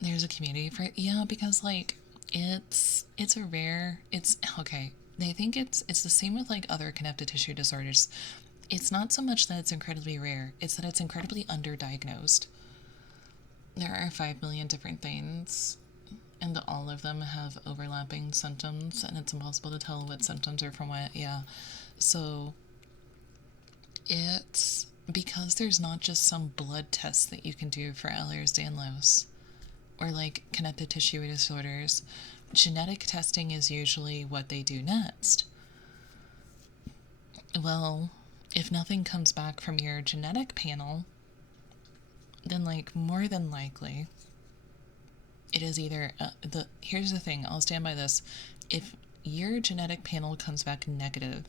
There's a community for, yeah, because like It's a rare. It's okay. They think it's the same with like other connective tissue disorders. It's not so much that it's incredibly rare, it's that it's incredibly underdiagnosed. There are 5 million different things, and all of them have overlapping symptoms, and it's impossible to tell what symptoms are from what. Yeah. So it's because there's not just some blood test that you can do for Ehlers-Danlos or like connective tissue disorders. Genetic testing is usually what they do next. Well, if nothing comes back from your genetic panel, then like more than likely it is either here's the thing, I'll stand by this. If your genetic panel comes back negative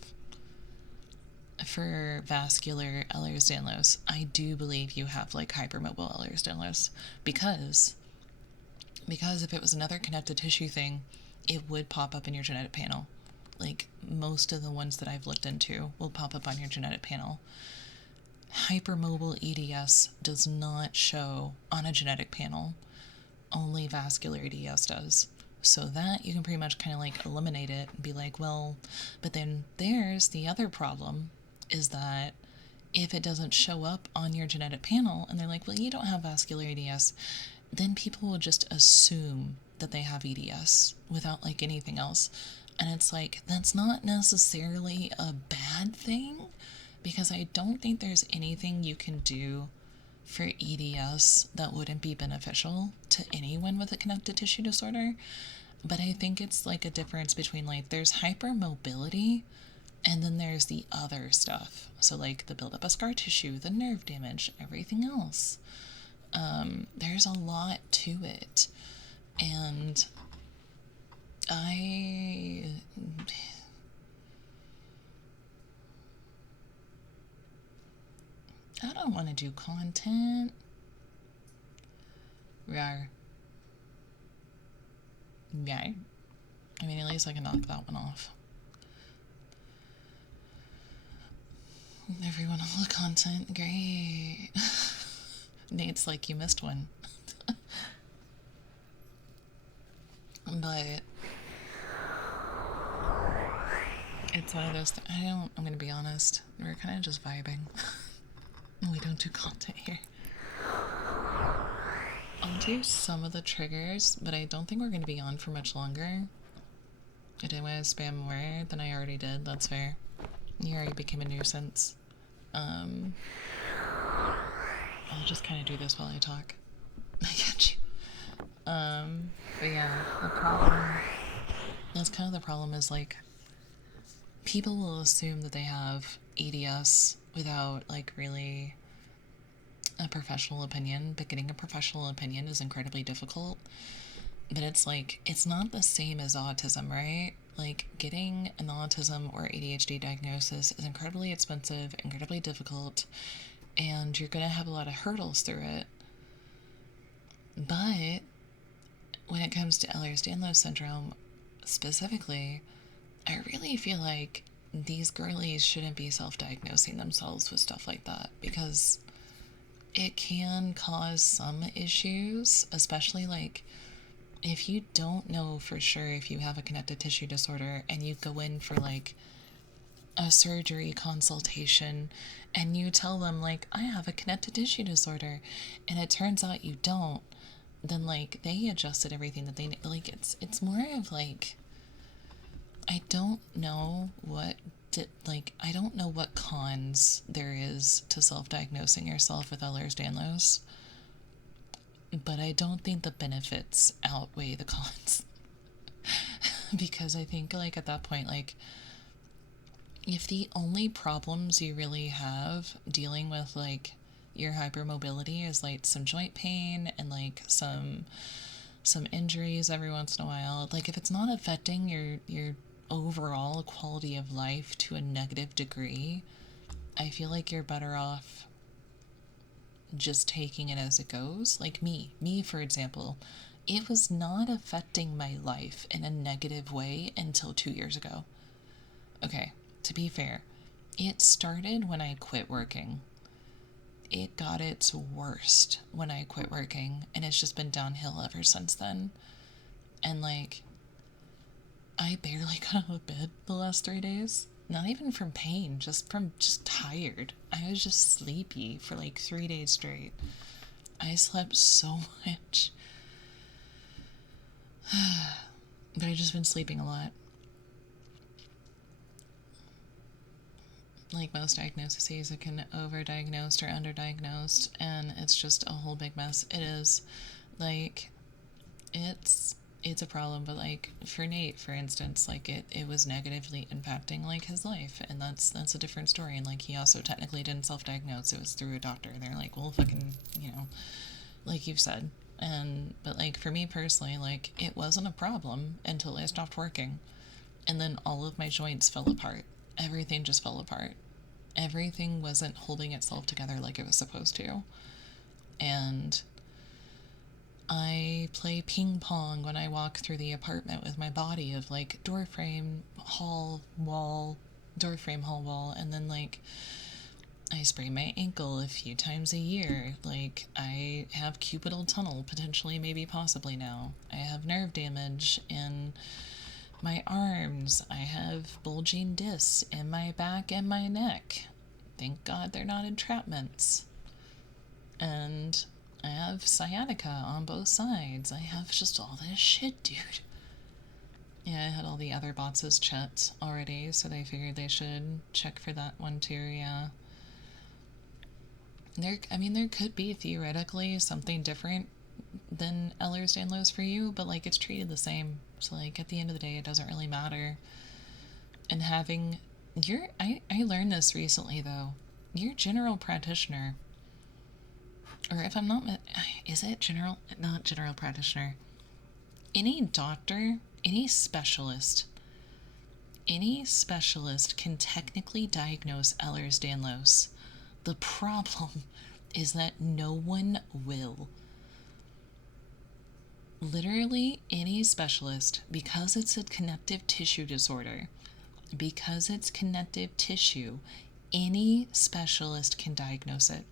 for vascular Ehlers-Danlos, I do believe you have like hypermobile Ehlers-Danlos because if it was another connective tissue thing, it would pop up in your genetic panel. Like most of the ones that I've looked into will pop up on your genetic panel. Hypermobile EDS does not show on a genetic panel. Only vascular EDS does. So that you can pretty much kind of like eliminate it and be like, well, but then there's the other problem is that if it doesn't show up on your genetic panel and they're like, well, you don't have vascular EDS, then people will just assume that they have EDS without like anything else. And it's like, that's not necessarily a bad thing because I don't think there's anything you can do for EDS that wouldn't be beneficial to anyone with a connective tissue disorder. But I think it's like a difference between like there's hypermobility and then there's the other stuff. So like the buildup of scar tissue, the nerve damage, everything else. There's a lot to it. And I don't want to do content. Yeah. Yeah. I mean, at least I can knock that one off. Everyone all the content, great. Nate's like, you missed one. But it's one of those I'm gonna be honest, we're kind of just vibing. We don't do content here. I'll do some of the triggers, but I don't think we're gonna be on for much longer. I didn't want to spam more than I already did, that's fair. You already became a nuisance. I'll just kind of do this while I talk. I get you. But yeah, the problem, that's kind of the problem is like, people will assume that they have EDS without like really a professional opinion, but getting a professional opinion is incredibly difficult. But it's like, it's not the same as autism, right? Like, getting an autism or ADHD diagnosis is incredibly expensive, incredibly difficult, and you're gonna have a lot of hurdles through it. But when it comes to Ehlers-Danlos syndrome specifically, I really feel like these girlies shouldn't be self-diagnosing themselves with stuff like that because it can cause some issues, especially like if you don't know for sure if you have a connective tissue disorder and you go in for like a surgery consultation and you tell them like, I have a connective tissue disorder, and it turns out you don't, then like they adjusted everything that they need. Like it's more of like, I don't know what I don't know what cons there is to self-diagnosing yourself with Ehlers-Danlos, but I don't think the benefits outweigh the cons. Because I think like at that point, like if the only problems you really have dealing with like your hypermobility is like some joint pain and like some injuries every once in a while, like if it's not affecting your overall quality of life to a negative degree, I feel like you're better off just taking it as it goes. Like me for example, it was not affecting my life in a negative way until 2 years ago. Okay, to be fair, it started when I quit working. It got its worst when I quit working, and it's just been downhill ever since then. And like, I barely got out of bed the last 3 days. Not even from pain, just tired. I was just sleepy for like 3 days straight. I slept so much. But I've just been sleeping a lot. Like most diagnoses, it can overdiagnosed or underdiagnosed, and it's just a whole big mess. It is. Like, it's a problem, but like for Nate, for instance, like it was negatively impacting like his life, and that's a different story. And like he also technically didn't self-diagnose; it was through a doctor. They're like, well, fucking, like you've said. And but like for me personally, like it wasn't a problem until I stopped working, and then all of my joints fell apart. Everything just fell apart. Everything wasn't holding itself together like it was supposed to. And I play ping pong when I walk through the apartment with my body of like door frame, hall, wall, door frame, hall, wall, and then like I sprain my ankle a few times a year. Like I have cubital tunnel, potentially, maybe, possibly now. I have nerve damage in my arms. I have bulging discs in my back and my neck. Thank God they're not entrapments. And I have sciatica on both sides. I have just all this shit, dude. Yeah, I had all the other bots checked already, so they figured they should check for that one too, yeah. There could be theoretically something different than Ehlers-Danlos for you, but like it's treated the same. So like at the end of the day, it doesn't really matter. And having I learned this recently though. Your general practitioner, or if I'm not, is it general? Not general practitioner. Any doctor, any specialist can technically diagnose Ehlers-Danlos. The problem is that no one will. Literally any specialist, because it's a connective tissue disorder, because it's connective tissue, any specialist can diagnose it.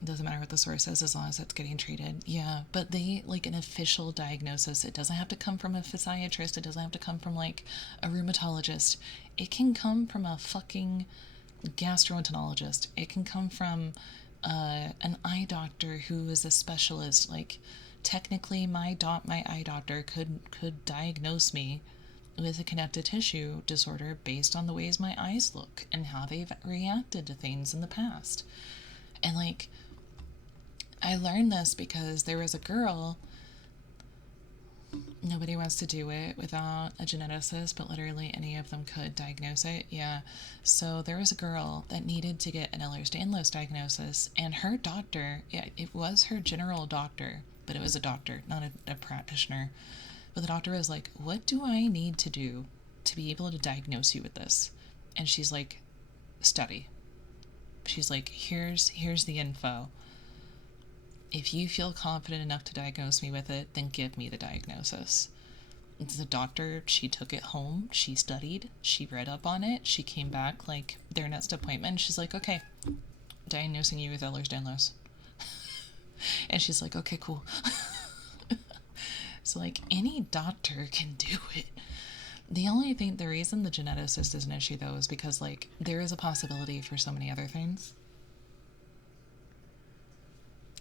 It doesn't matter what the source says as long as it's getting treated. Yeah, but they, like an official diagnosis, it doesn't have to come from a physiatrist, it doesn't have to come from like a rheumatologist. It can come from a fucking gastroenterologist. It can come from an eye doctor who is a specialist. Like technically my eye doctor could diagnose me with a connective tissue disorder based on the ways my eyes look and how they've reacted to things in the past. And like I learned this because there was a girl, nobody wants to do it without a geneticist, but literally any of them could diagnose it. Yeah. So there was a girl that needed to get an Ehlers-Danlos diagnosis, and her doctor, yeah, it was her general doctor, but it was a doctor, not a practitioner. But the doctor was like, what do I need to do to be able to diagnose you with this? And she's like, study. She's like, here's the info. If you feel confident enough to diagnose me with it, then give me the diagnosis. The doctor, she took it home, she studied, she read up on it, she came back like their next appointment, she's like, okay, diagnosing you with Ehlers-Danlos. And she's like, okay, cool. So like any doctor can do it. The reason the geneticist is an issue though is because like there is a possibility for so many other things.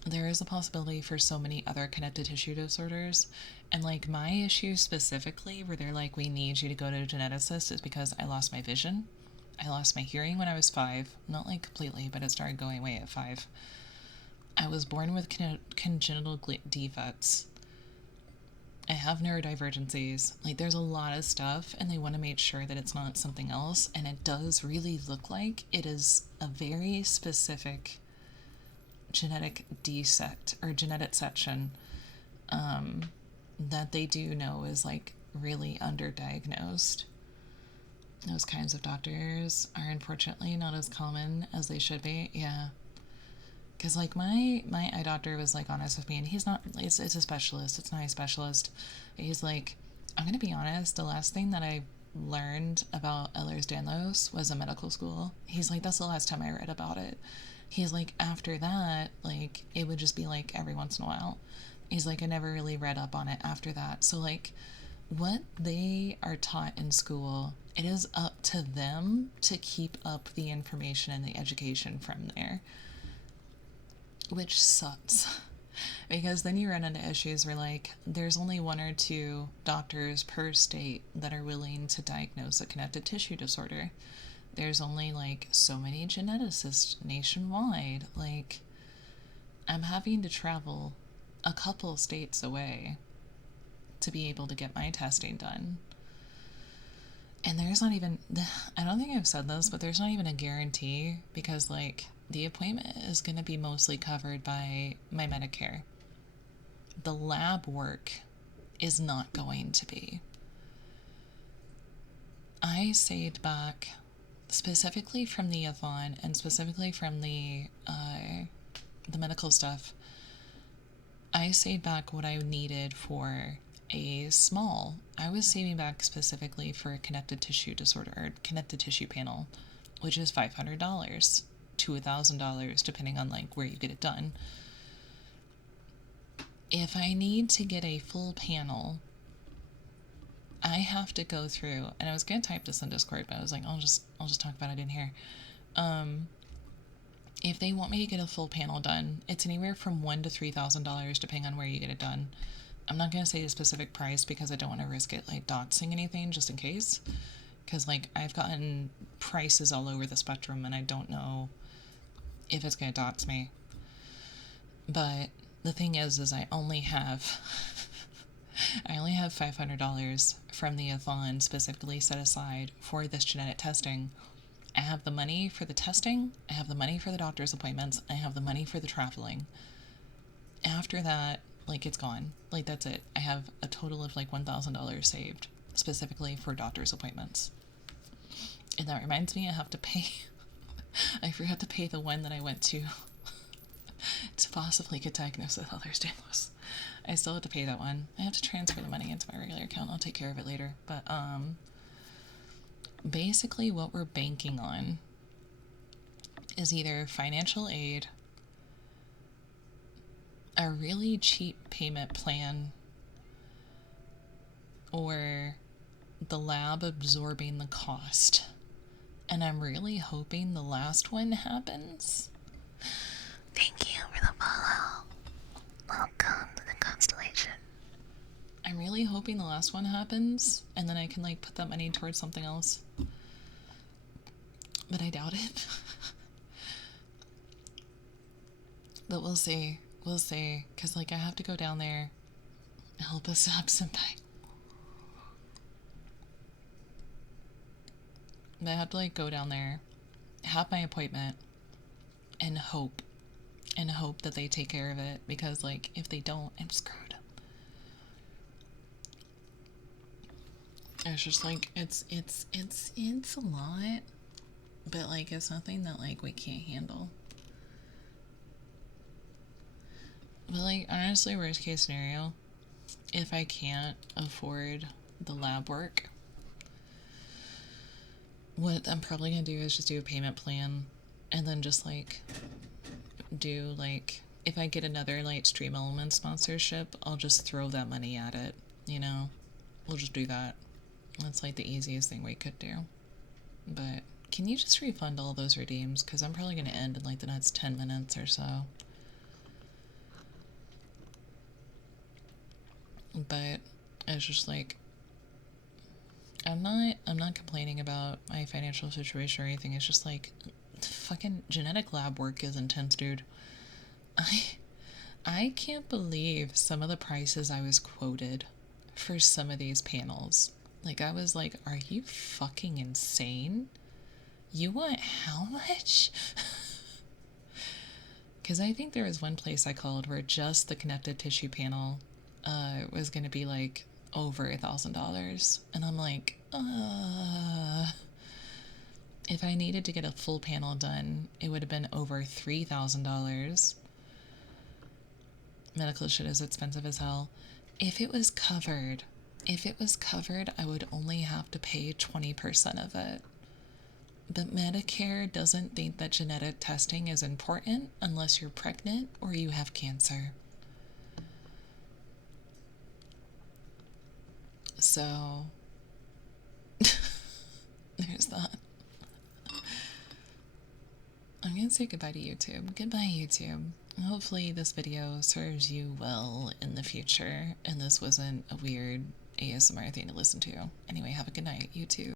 There is a possibility for so many other connective tissue disorders. And like my issue specifically where they're like, we need you to go to a geneticist, is because I lost my vision. I lost my hearing when I was 5. Not like completely, but it started going away at 5. I was born with congenital defects. I have neurodivergencies. Like there's a lot of stuff, and they want to make sure that it's not something else, and it does really look like it is a very specific genetic defect or genetic section that they do know is like really underdiagnosed. Those kinds of doctors are unfortunately not as common as they should be. Yeah. Because like my eye doctor was like honest with me, and he's not, it's a specialist, it's not a specialist. He's like, I'm gonna be honest, the last thing that I learned about Ehlers-Danlos was in medical school. He's like, that's the last time I read about it. He's like, after that, like it would just be like every once in a while. He's like, I never really read up on it after that. So like what they are taught in school, it is up to them to keep up the information and the education from there, which sucks. Because then you run into issues where, like, there's only one or two doctors per state that are willing to diagnose a connective tissue disorder. There's only, like, so many geneticists nationwide. Like, I'm having to travel a couple states away to be able to get my testing done. And there's not even, I don't think I've said this, but there's not even a guarantee because, like, the appointment is going to be mostly covered by my Medicare. The lab work is not going to be. I saved back specifically from the Avon and specifically from the medical stuff. I saved back what I needed for a small. I was saving back specifically for a connective tissue disorder or connective tissue panel, which is $500 to $1,000 depending on like where you get it done. If I need to get a full panel, I have to go through, and I was gonna type this in Discord, but I was like, I'll just talk about it in here. If they want me to get a full panel done, it's anywhere from $1,000 to $3,000 depending on where you get it done. I'm not gonna say a specific price because I don't want to risk it like doxing anything just in case. Because like I've gotten prices all over the spectrum and I don't know if it's gonna dox me. But the thing is I only have $500 from the Avon specifically set aside for this genetic testing. I have the money for the testing, I have the money for the doctor's appointments, I have the money for the traveling. After that, like, it's gone. Like, that's it. I have a total of like $1,000 saved specifically for doctor's appointments. And that reminds me, I have to pay. I forgot to pay the one that I went to possibly get diagnosed with Ehlers-Danlos. I still have to pay that one. I have to transfer the money into my regular account. I'll take care of it later. But basically what we're banking on is either financial aid, a really cheap payment plan, or the lab absorbing the cost. And I'm really hoping the last one happens. Thank you for the follow. Welcome to the constellation. I'm really hoping the last one happens, and then I can like put that money towards something else. But I doubt it. But we'll see. We'll see. Because like I have to go down there and help us up senpai. But I have to like go down there, have my appointment, and hope that they take care of it, because like if they don't, I'm screwed. It's just like it's a lot, but like it's nothing that like we can't handle. But like honestly, worst case scenario, if I can't afford the lab work, what I'm probably gonna do is just do a payment plan, and then just like do like, if I get another like Stream Element sponsorship, I'll just throw that money at it, you know? We'll just do that. That's like the easiest thing we could do. But can you just refund all those redeems? Because I'm probably going to end in like the next 10 minutes or so. But it's just like, I'm not complaining about my financial situation or anything. It's just like fucking genetic lab work is intense, dude. I can't believe some of the prices I was quoted for some of these panels. Like, I was like, are you fucking insane? You want how much? Because I think there was one place I called where just the connective tissue panel was going to be like over $1,000. And I'm like, if I needed to get a full panel done, it would have been over $3,000. Medical shit is expensive as hell. If it was covered, I would only have to pay 20% of it. But Medicare doesn't think that genetic testing is important unless you're pregnant or you have cancer. So, there's that. I'm gonna say goodbye to YouTube. Goodbye, YouTube. Hopefully, this video serves you well in the future, and this wasn't a weird ASMR thing to listen to. Anyway, have a good night, YouTube.